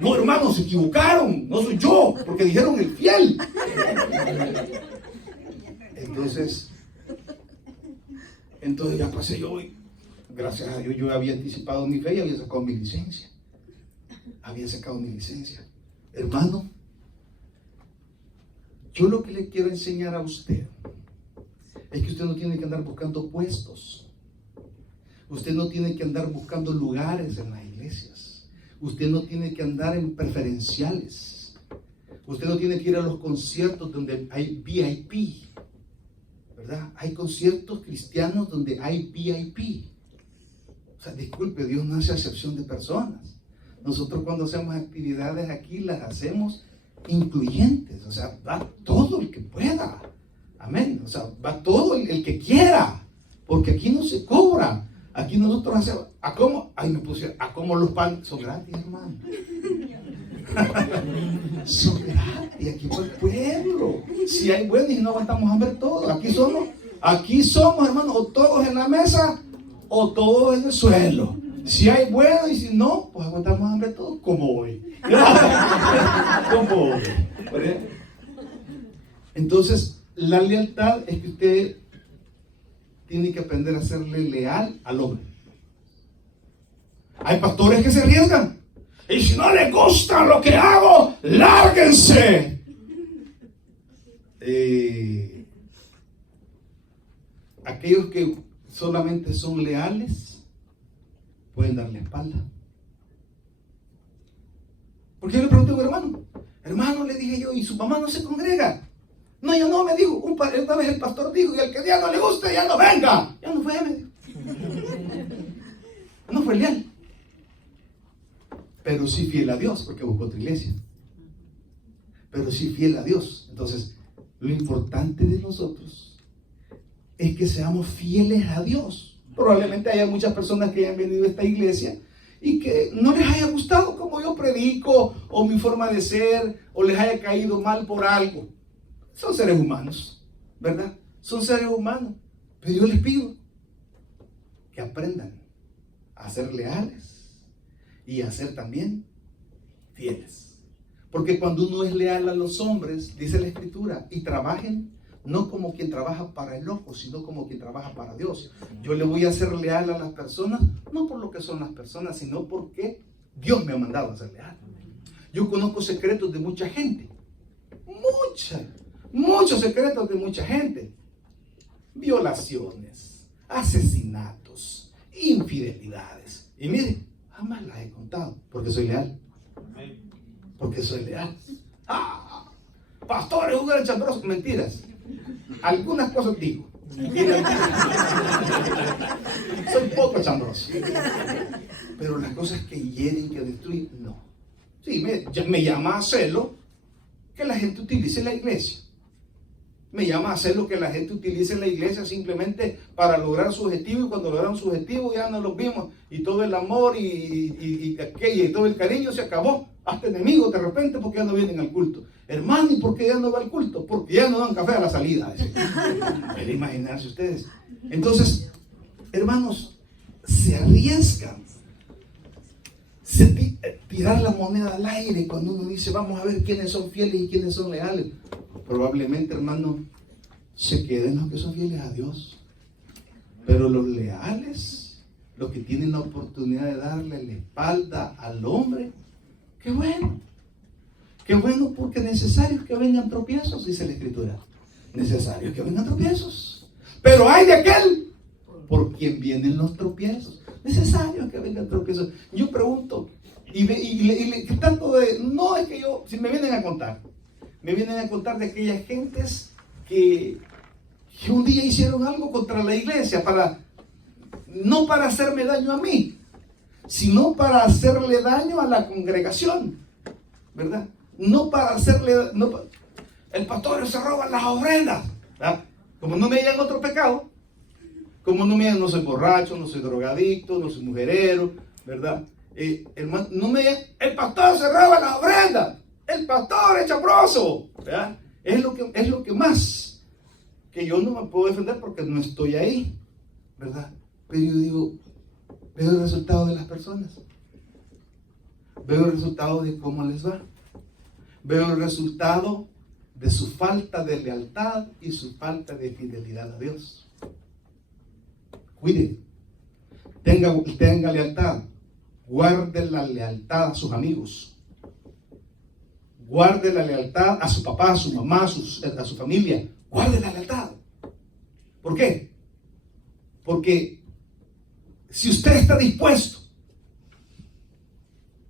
No, hermano, se equivocaron, no soy yo, porque dijeron el fiel. Entonces ya pasé yo, y gracias a Dios yo había anticipado mi fe y había sacado mi licencia. Hermano, yo lo que le quiero enseñar a usted es que usted no tiene que andar buscando puestos. Usted no tiene que andar buscando lugares en las iglesias. Usted no tiene que andar en preferenciales. Usted no tiene que ir a los conciertos donde hay VIP, ¿verdad? Hay conciertos cristianos donde hay VIP. O sea, disculpe, Dios no hace acepción de personas. Nosotros cuando hacemos actividades aquí las hacemos incluyentes. O sea, va todo el que pueda. Amén. O sea, va todo el que quiera. Porque aquí no se cobra. Aquí nosotros hacemos, ¿a cómo? Ahí me puse, ¿a cómo los panes? Son gratis, hermano. Son gratis, aquí por el pueblo. Si hay buenos y no aguantamos hambre todos. Aquí somos, hermano, o todos en la mesa o todos en el suelo. Si hay buenos y si no, pues aguantamos hambre todos, como hoy. Como hoy. Entonces, la lealtad es que usted tiene que aprender a serle leal al hombre. Hay pastores que se arriesgan. Y si no les gusta lo que hago, lárguense. Aquellos que solamente son leales pueden darle espalda. Porque yo le pregunté a un hermano, le dije yo, ¿y su mamá no se congrega? No, yo no, me dijo, una vez el pastor dijo, y al que ya no le guste, ya no venga. Ya no fue, me dijo. No fue leal. Pero sí fiel a Dios, porque buscó otra iglesia. Pero sí fiel a Dios. Entonces, lo importante de nosotros es que seamos fieles a Dios. Probablemente haya muchas personas que hayan venido a esta iglesia y que no les haya gustado como yo predico, o mi forma de ser, o les haya caído mal por algo. Son seres humanos, ¿verdad? Son seres humanos. Pero yo les pido que aprendan a ser leales y a ser también fieles. Porque cuando uno es leal a los hombres, dice la Escritura, y trabajen no como quien trabaja para el ojo, sino como quien trabaja para Dios. Yo le voy a ser leal a las personas, no por lo que son las personas, sino porque Dios me ha mandado a ser leal. Yo conozco secretos de mucha gente. Muchos secretos de mucha gente. Violaciones, asesinatos, infidelidades. Y mire, jamás las he contado, porque soy leal. Porque soy leal. Pastores, un gran chambroso. Mentiras. Algunas cosas digo. Soy poco chambroso. Pero las cosas que hieren, que destruyen, no. Sí, me llama a hacerlo que la gente utilice la iglesia. Me llama a hacerlo que la gente utilice la iglesia simplemente para lograr su objetivo, y cuando logran su objetivo ya no los vimos, y todo el amor y todo el cariño se acabó. Hasta enemigos de repente porque ya no vienen al culto. Hermano, ¿y por qué ya no va al culto? Porque ya no dan café a la salida. Pueden imaginarse ustedes. Entonces, hermanos, se arriesgan. Tirar la moneda al aire cuando uno dice, vamos a ver quiénes son fieles y quiénes son leales. Probablemente, hermano, se queden los que son fieles a Dios. Pero los leales, los que tienen la oportunidad de darle la espalda al hombre, qué bueno. Qué bueno, porque es necesario que vengan tropiezos, dice la Escritura. Necesario que vengan tropiezos. Pero hay de aquel por quien vienen los tropiezos. Necesario que vengan tropiezos. Yo pregunto, ¿qué tanto de...? No es que yo, si me vienen a contar de aquellas gentes que un día hicieron algo contra la iglesia, no para hacerme daño a mí, sino para hacerle daño a la congregación, ¿verdad? El pastor se roba las ofrendas, ¿verdad? Como no me digan otro pecado, como no soy borracho, no soy drogadicto, no soy mujerero, ¿verdad? hermano, el pastor se roba la ofrenda, el pastor es chambroso, ¿verdad? Es lo que más, que yo no me puedo defender porque no estoy ahí, ¿verdad? Pero yo digo, veo el resultado de las personas, veo el resultado de cómo les va, veo el resultado de su falta de lealtad y su falta de fidelidad a Dios. Cuide, tenga lealtad, guarde la lealtad a sus amigos, guarde la lealtad a su papá, a su mamá, a su familia, guarde la lealtad. ¿Por qué? Porque si usted está dispuesto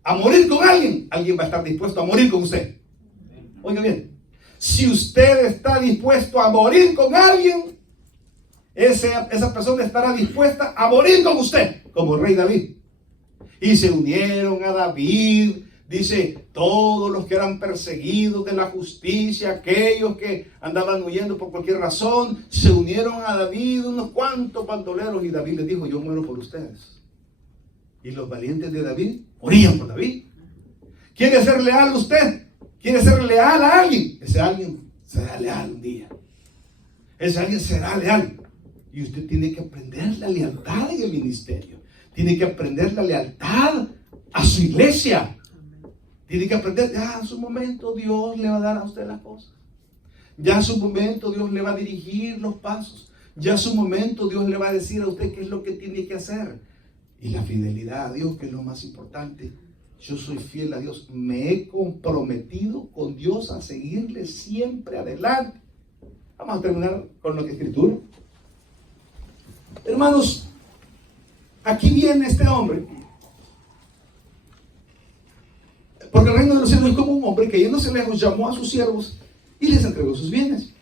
a morir con alguien, alguien va a estar dispuesto a morir con usted. Oiga bien, si usted está dispuesto a morir con alguien, esa persona estará dispuesta a morir con usted, como el rey David. Y se unieron a David, dice, todos los que eran perseguidos de la justicia, aquellos que andaban huyendo por cualquier razón, se unieron a David, unos cuantos bandoleros, y David les dijo, yo muero por ustedes. Y los valientes de David morían por David. ¿Quiere ser leal usted? ¿Quiere ser leal a alguien? Ese alguien será leal un día. Ese alguien será leal. Y usted tiene que aprender la lealtad en el ministerio. Tiene que aprender la lealtad a su iglesia. Tiene que aprender, ya en su momento Dios le va a dar a usted las cosas. Ya en su momento Dios le va a dirigir los pasos. Ya en su momento Dios le va a decir a usted qué es lo que tiene que hacer. Y la fidelidad a Dios, que es lo más importante. Yo soy fiel a Dios. Me he comprometido con Dios a seguirle siempre adelante. Vamos a terminar con lo que es Escritura. Hermanos, aquí viene este hombre. Porque el reino de los cielos es como un hombre que yéndose lejos llamó a sus siervos y les entregó sus bienes.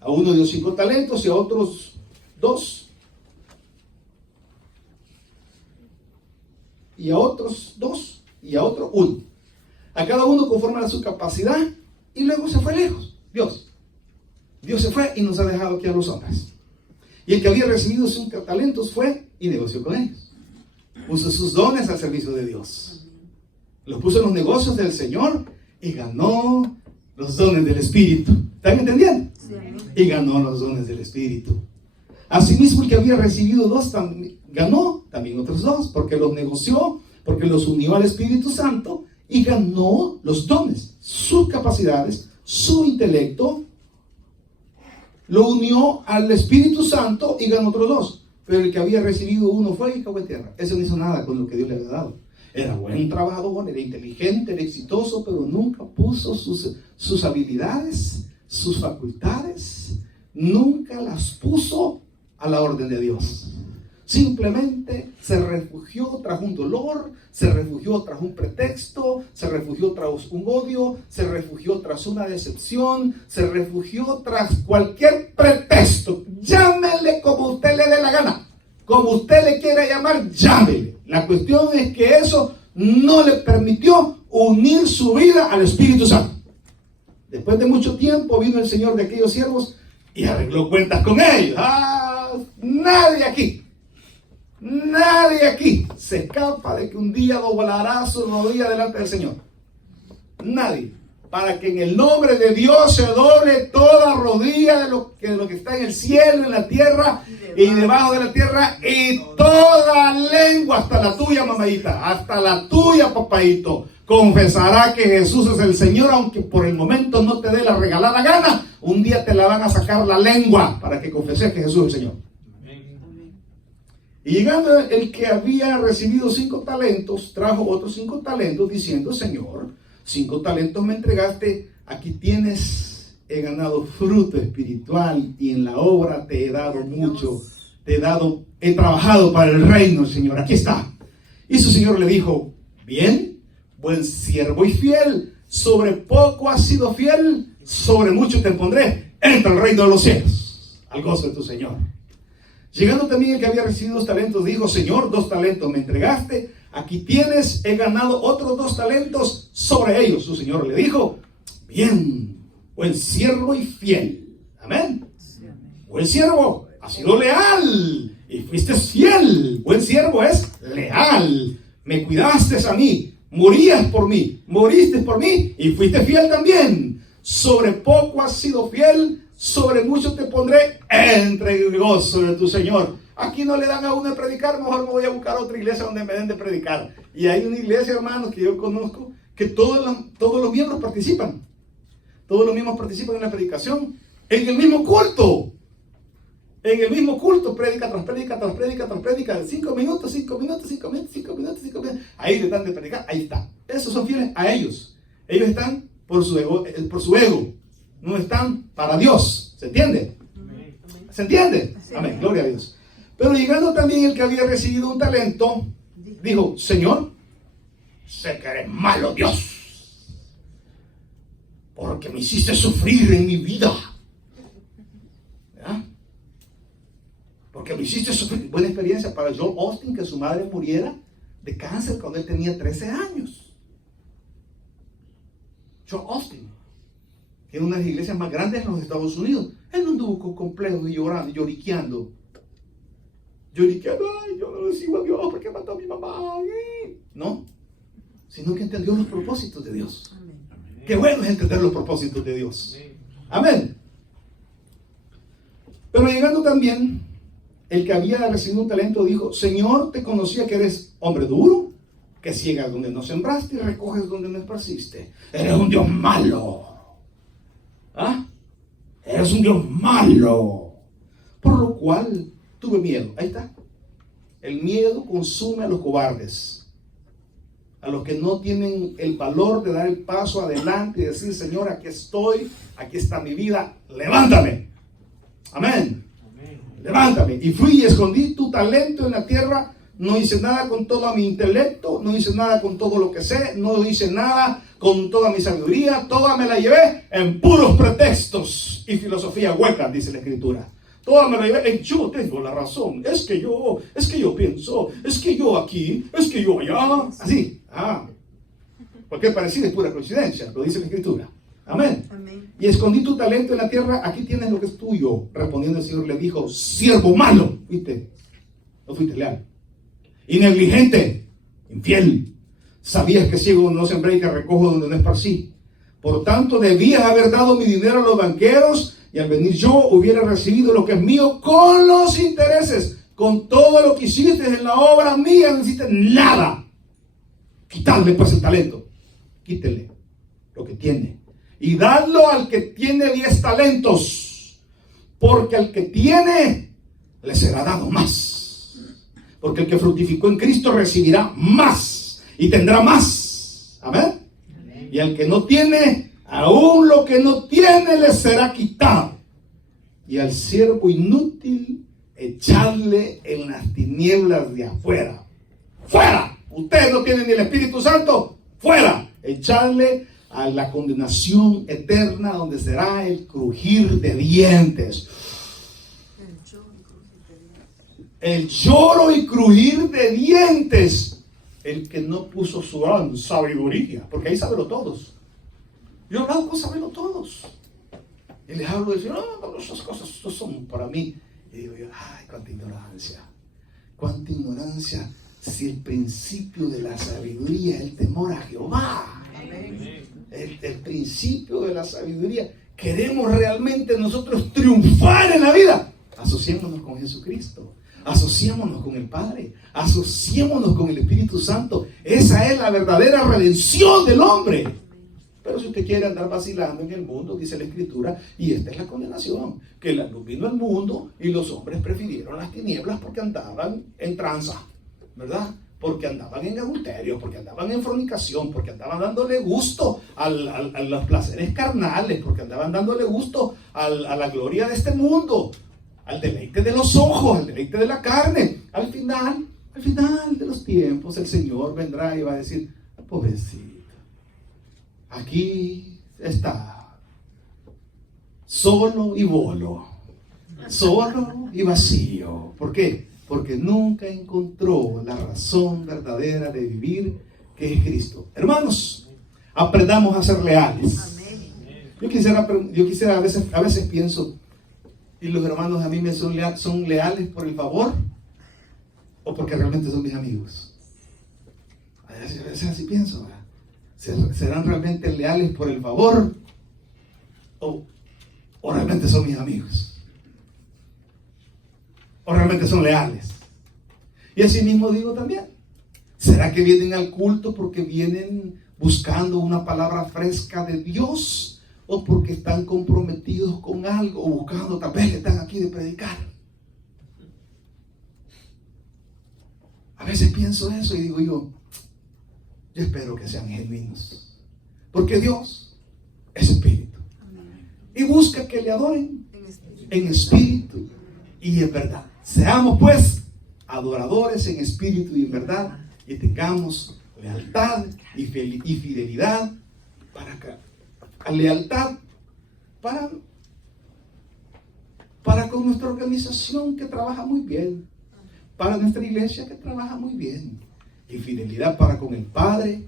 A uno dio 5 talentos y a otros 2. Y a otros 2. Y a otro 1. A cada uno conforme a su capacidad. Y luego se fue lejos. Dios se fue y nos ha dejado aquí a los hombres. Y el que había recibido 5 talentos fue y negoció con ellos. Puso sus dones al servicio de Dios. Los puso en los negocios del Señor y ganó los dones del Espíritu. ¿Están entendiendo? Sí. Y ganó los dones del Espíritu. Asimismo, el que había recibido 2 ganó también otros 2, porque los negoció, porque los unió al Espíritu Santo y ganó los dones, sus capacidades, su intelecto. Lo unió al Espíritu Santo y ganó otros 2. Pero el que había recibido 1 fue y cayó en tierra. Ese no hizo nada con lo que Dios le había dado. Era buen trabajador, era inteligente, era exitoso, pero nunca puso sus habilidades, sus facultades, nunca las puso a la orden de Dios. Simplemente se refugió tras un dolor, se refugió tras un pretexto, se refugió tras un odio, se refugió tras una decepción, se refugió tras cualquier pretexto. Llámele como usted le dé la gana, como usted le quiera llamar, llámele. La cuestión es que eso no le permitió unir su vida al Espíritu Santo. Después de mucho tiempo vino el Señor de aquellos siervos y arregló cuentas con ellos. Nadie aquí se escapa de que un día doblará su rodilla delante del Señor. Nadie. Para que en el nombre de Dios se doble toda rodilla de lo que está en el cielo, en la tierra y debajo de la tierra, y toda lengua, hasta la tuya, mamadita, hasta la tuya, papaito, confesará que Jesús es el Señor, aunque por el momento no te dé la regalada gana. Un día te la van a sacar la lengua para que confeses que Jesús es el Señor. Y llegando el que había recibido 5 talentos, trajo otros 5 talentos, diciendo: Señor, 5 talentos me entregaste, aquí tienes, he ganado fruto espiritual y en la obra te he dado mucho, he trabajado para el reino, Señor, aquí está. Y su Señor le dijo: bien, buen siervo y fiel, sobre poco has sido fiel, sobre mucho te pondré, entra al reino de los cielos, al gozo de tu Señor. Llegando también el que había recibido 2 talentos, dijo: Señor, 2 talentos me entregaste, aquí tienes, he ganado otros 2 talentos sobre ellos. Su Señor le dijo: bien, buen siervo y fiel. Amén. Buen siervo, has sido leal y fuiste fiel. Buen siervo es leal. me cuidaste a mí, morías por mí, moriste por mí y fuiste fiel también. Sobre poco has sido fiel, sobre mucho te pondré, entra en el gozo de tu Señor. Aquí no le dan a uno de predicar, mejor me voy a buscar otra iglesia donde me den de predicar. Y hay una iglesia, hermanos, que yo conozco, que todos los miembros participan. Todos los miembros participan en la predicación, en el mismo culto. En el mismo culto, prédica tras prédica, tras prédica, tras prédica, 5 minutos, 5 minutos, 5 minutos, 5 minutos, 5 minutos. Ahí le dan de predicar, ahí está. Esos son fieles a ellos. Ellos están por su ego. No están para Dios. ¿Se entiende? ¿Se entiende? Amén, gloria a Dios. Pero llegando también el que había recibido un talento, dijo, Señor, sé que eres malo Dios, porque me hiciste sufrir en mi vida. ¿Ya? Porque me hiciste sufrir. Buena experiencia para Joel Osteen, que su madre muriera de cáncer cuando él tenía 13 años. Joel Osteen tiene una de las iglesias más grandes en los Estados Unidos. Él no anduvo con complejos y llorando, lloriqueando. Ay, yo no le sigo a Dios porque mató a mi mamá. No, sino que entendió los propósitos de Dios. Amén. Qué bueno es entender los propósitos de Dios. Amén. Pero llegando también, el que había recibido un talento dijo, Señor, te conocía que eres hombre duro, que ciegas donde no sembraste y recoges donde no esparciste. Eres un Dios malo. ¿Ah? Eres un Dios malo. Por lo cual tuve miedo. Ahí está. El miedo consume a los cobardes, a los que no tienen el valor de dar el paso adelante y decir, Señor, aquí estoy, aquí está mi vida, levántame. Amén. Amén. Levántame. Y fui y escondí tu talento en la tierra. No hice nada con todo mi intelecto, no hice nada con todo lo que sé, no hice nada con toda mi sabiduría, toda me la llevé en puros pretextos y filosofía hueca, dice la Escritura. Toda me la llevé en yo tengo la razón, es que yo pienso, es que yo aquí, es que yo allá, así. Cualquier parecido es pura coincidencia, lo dice la Escritura. Amén. Amén. Y escondí tu talento en la tierra, aquí tienes lo que es tuyo. Respondiendo el Señor le dijo, siervo malo, no fuiste leal. Y negligente, infiel. Sabías que ciego donde no sembré y que recojo donde no esparcí. Por tanto, debías haber dado mi dinero a los banqueros y al venir yo hubiera recibido lo que es mío con los intereses. Con todo lo que hiciste en la obra mía no hiciste nada. Quitadle pues el talento. Quítele lo que tiene. Y dadlo al que tiene 10 talentos. Porque al que tiene, le será dado más. Porque el que fructificó en Cristo recibirá más y tendrá más. Amén. Amén. Y al que no tiene, aún lo que no tiene le será quitado. Y al siervo inútil, echarle en las tinieblas de afuera. ¡Fuera! Usted no tiene ni el Espíritu Santo. ¡Fuera! Echarle a la condenación eterna, donde será el crujir de dientes. El lloro y crujir de dientes. El que no puso su gran sabiduría, porque ahí sábelo todos. Yo he hablado con sábelo todos. Y les hablo de decir, no, esas cosas son para mí. Y digo yo, ay, cuánta ignorancia. Cuánta ignorancia. Si el principio de la sabiduría es el temor a Jehová. El principio de la sabiduría. Queremos realmente nosotros triunfar en la vida. Asociémonos con Jesucristo. Asociémonos con el Padre, asociémonos con el Espíritu Santo. Esa es la verdadera redención del hombre. Pero si usted quiere andar vacilando en el mundo, dice la Escritura, y esta es la condenación, que la luz vino al mundo y los hombres prefirieron las tinieblas porque andaban en tranza, ¿verdad? Porque andaban en adulterio, porque andaban en fornicación, porque andaban dándole gusto a los placeres carnales, porque andaban dándole gusto a la gloria de este mundo, al deleite de los ojos, al deleite de la carne. Al final de los tiempos, el Señor vendrá y va a decir, pobrecito, aquí está, solo y bolo, solo y vacío. ¿Por qué? Porque nunca encontró la razón verdadera de vivir, que es Cristo. Hermanos, aprendamos a ser leales. Yo quisiera a veces pienso, y los hermanos a mí me son leales por el favor o porque realmente son mis amigos. A veces así pienso, ¿verdad? ¿Serán realmente leales por el favor? ¿O realmente son mis amigos? ¿O realmente son leales? Y así mismo digo también, ¿será que vienen al culto porque vienen buscando una palabra fresca de Dios? ¿O porque están comprometidos con algo? ¿O buscando, tal vez están aquí de predicar? A veces pienso eso y digo yo espero que sean genuinos. Porque Dios es espíritu. Y busca que le adoren en espíritu y en verdad. Seamos pues adoradores en espíritu y en verdad, y tengamos lealtad y fidelidad para con nuestra organización que trabaja muy bien, para nuestra iglesia que trabaja muy bien, y fidelidad para con el Padre,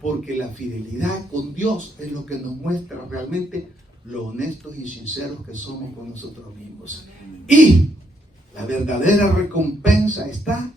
porque la fidelidad con Dios es lo que nos muestra realmente lo honestos y sinceros que somos con nosotros mismos. Y la verdadera recompensa está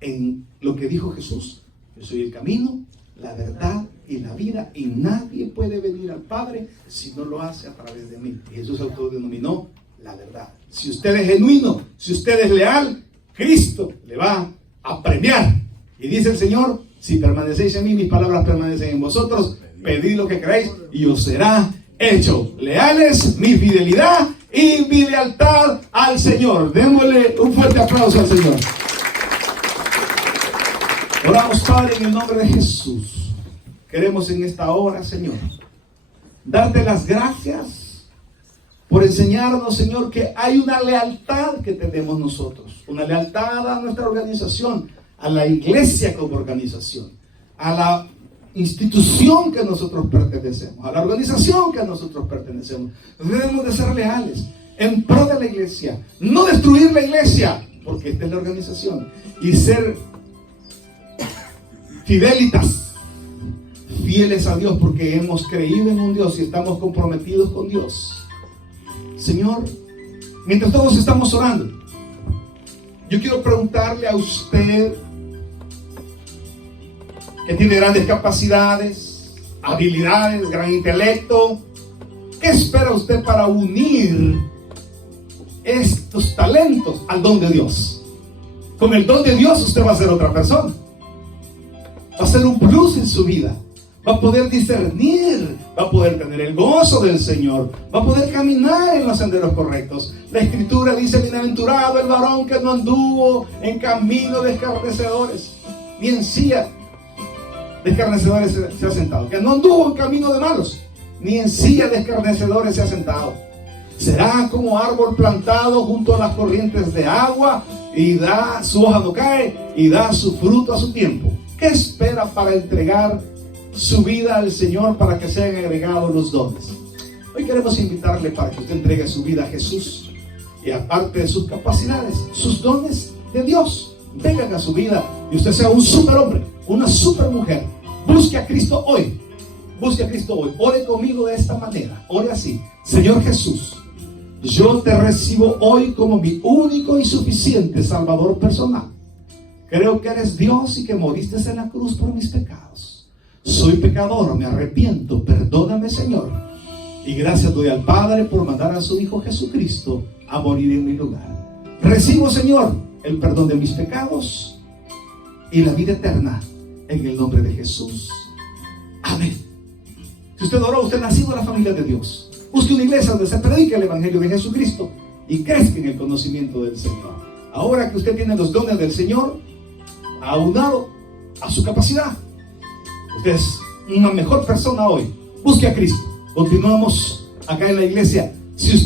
en lo que dijo Jesús: yo soy el camino, la verdad y la vida, y nadie puede venir al Padre si no lo hace a través de mí. Y Jesús autodenominó la verdad. Si usted es genuino, si usted es leal, Cristo le va a premiar. Y dice el Señor: si permanecéis en mí, mis palabras permanecen en vosotros, pedid lo que queráis y os será hecho. Leales, mi fidelidad y mi lealtad al Señor. Démosle un fuerte aplauso al Señor. Oramos, Padre, en el nombre de Jesús. Queremos en esta hora, Señor, darte las gracias por enseñarnos, Señor, que hay una lealtad que tenemos nosotros. Una lealtad a nuestra organización, a la iglesia como organización, a la institución que nosotros pertenecemos, a la organización que nosotros pertenecemos. Debemos de ser leales en pro de la iglesia, no destruir la iglesia, porque esta es la organización, y ser fieles a Dios, porque hemos creído en un Dios y estamos comprometidos con Dios. Señor, mientras todos estamos orando, yo quiero preguntarle a usted, que tiene grandes capacidades, habilidades, gran intelecto, ¿qué espera usted para unir estos talentos al don de Dios? Con el don de Dios usted va a ser otra persona, va a ser un plus en su vida, va a poder discernir, va a poder tener el gozo del Señor, va a poder caminar en los senderos correctos. La Escritura dice: bienaventurado el varón que no anduvo en camino de escarnecedores, ni en silla de escarnecedores se ha sentado, que no anduvo en camino de malos, ni en silla de escarnecedores se ha sentado. Será como árbol plantado junto a las corrientes de agua, y da su hoja, no cae, y da su fruto a su tiempo. ¿Qué espera para entregar su vida al Señor, para que sean agregados los dones? Hoy queremos invitarle para que usted entregue su vida a Jesús, y aparte de sus capacidades, sus dones de Dios vengan a su vida, y usted sea un superhombre, una supermujer. Busque a Cristo hoy. Busque a Cristo hoy. Ore conmigo de esta manera. Ore así: Señor Jesús, yo te recibo hoy como mi único y suficiente Salvador personal. Creo que eres Dios y que moriste en la cruz por mis pecados. Soy pecador, me arrepiento, perdóname, Señor. Y gracias doy al Padre por mandar a su Hijo Jesucristo a morir en mi lugar. Recibo, Señor, el perdón de mis pecados y la vida eterna en el nombre de Jesús. Amén. Si usted oró, usted ha nacido en la familia de Dios. Busque una iglesia donde se predique el Evangelio de Jesucristo y crezca en el conocimiento del Señor. Ahora que usted tiene los dones del Señor, aunado a su capacidad, usted es una mejor persona hoy. Busque a Cristo. Continuamos acá en la iglesia. Si usted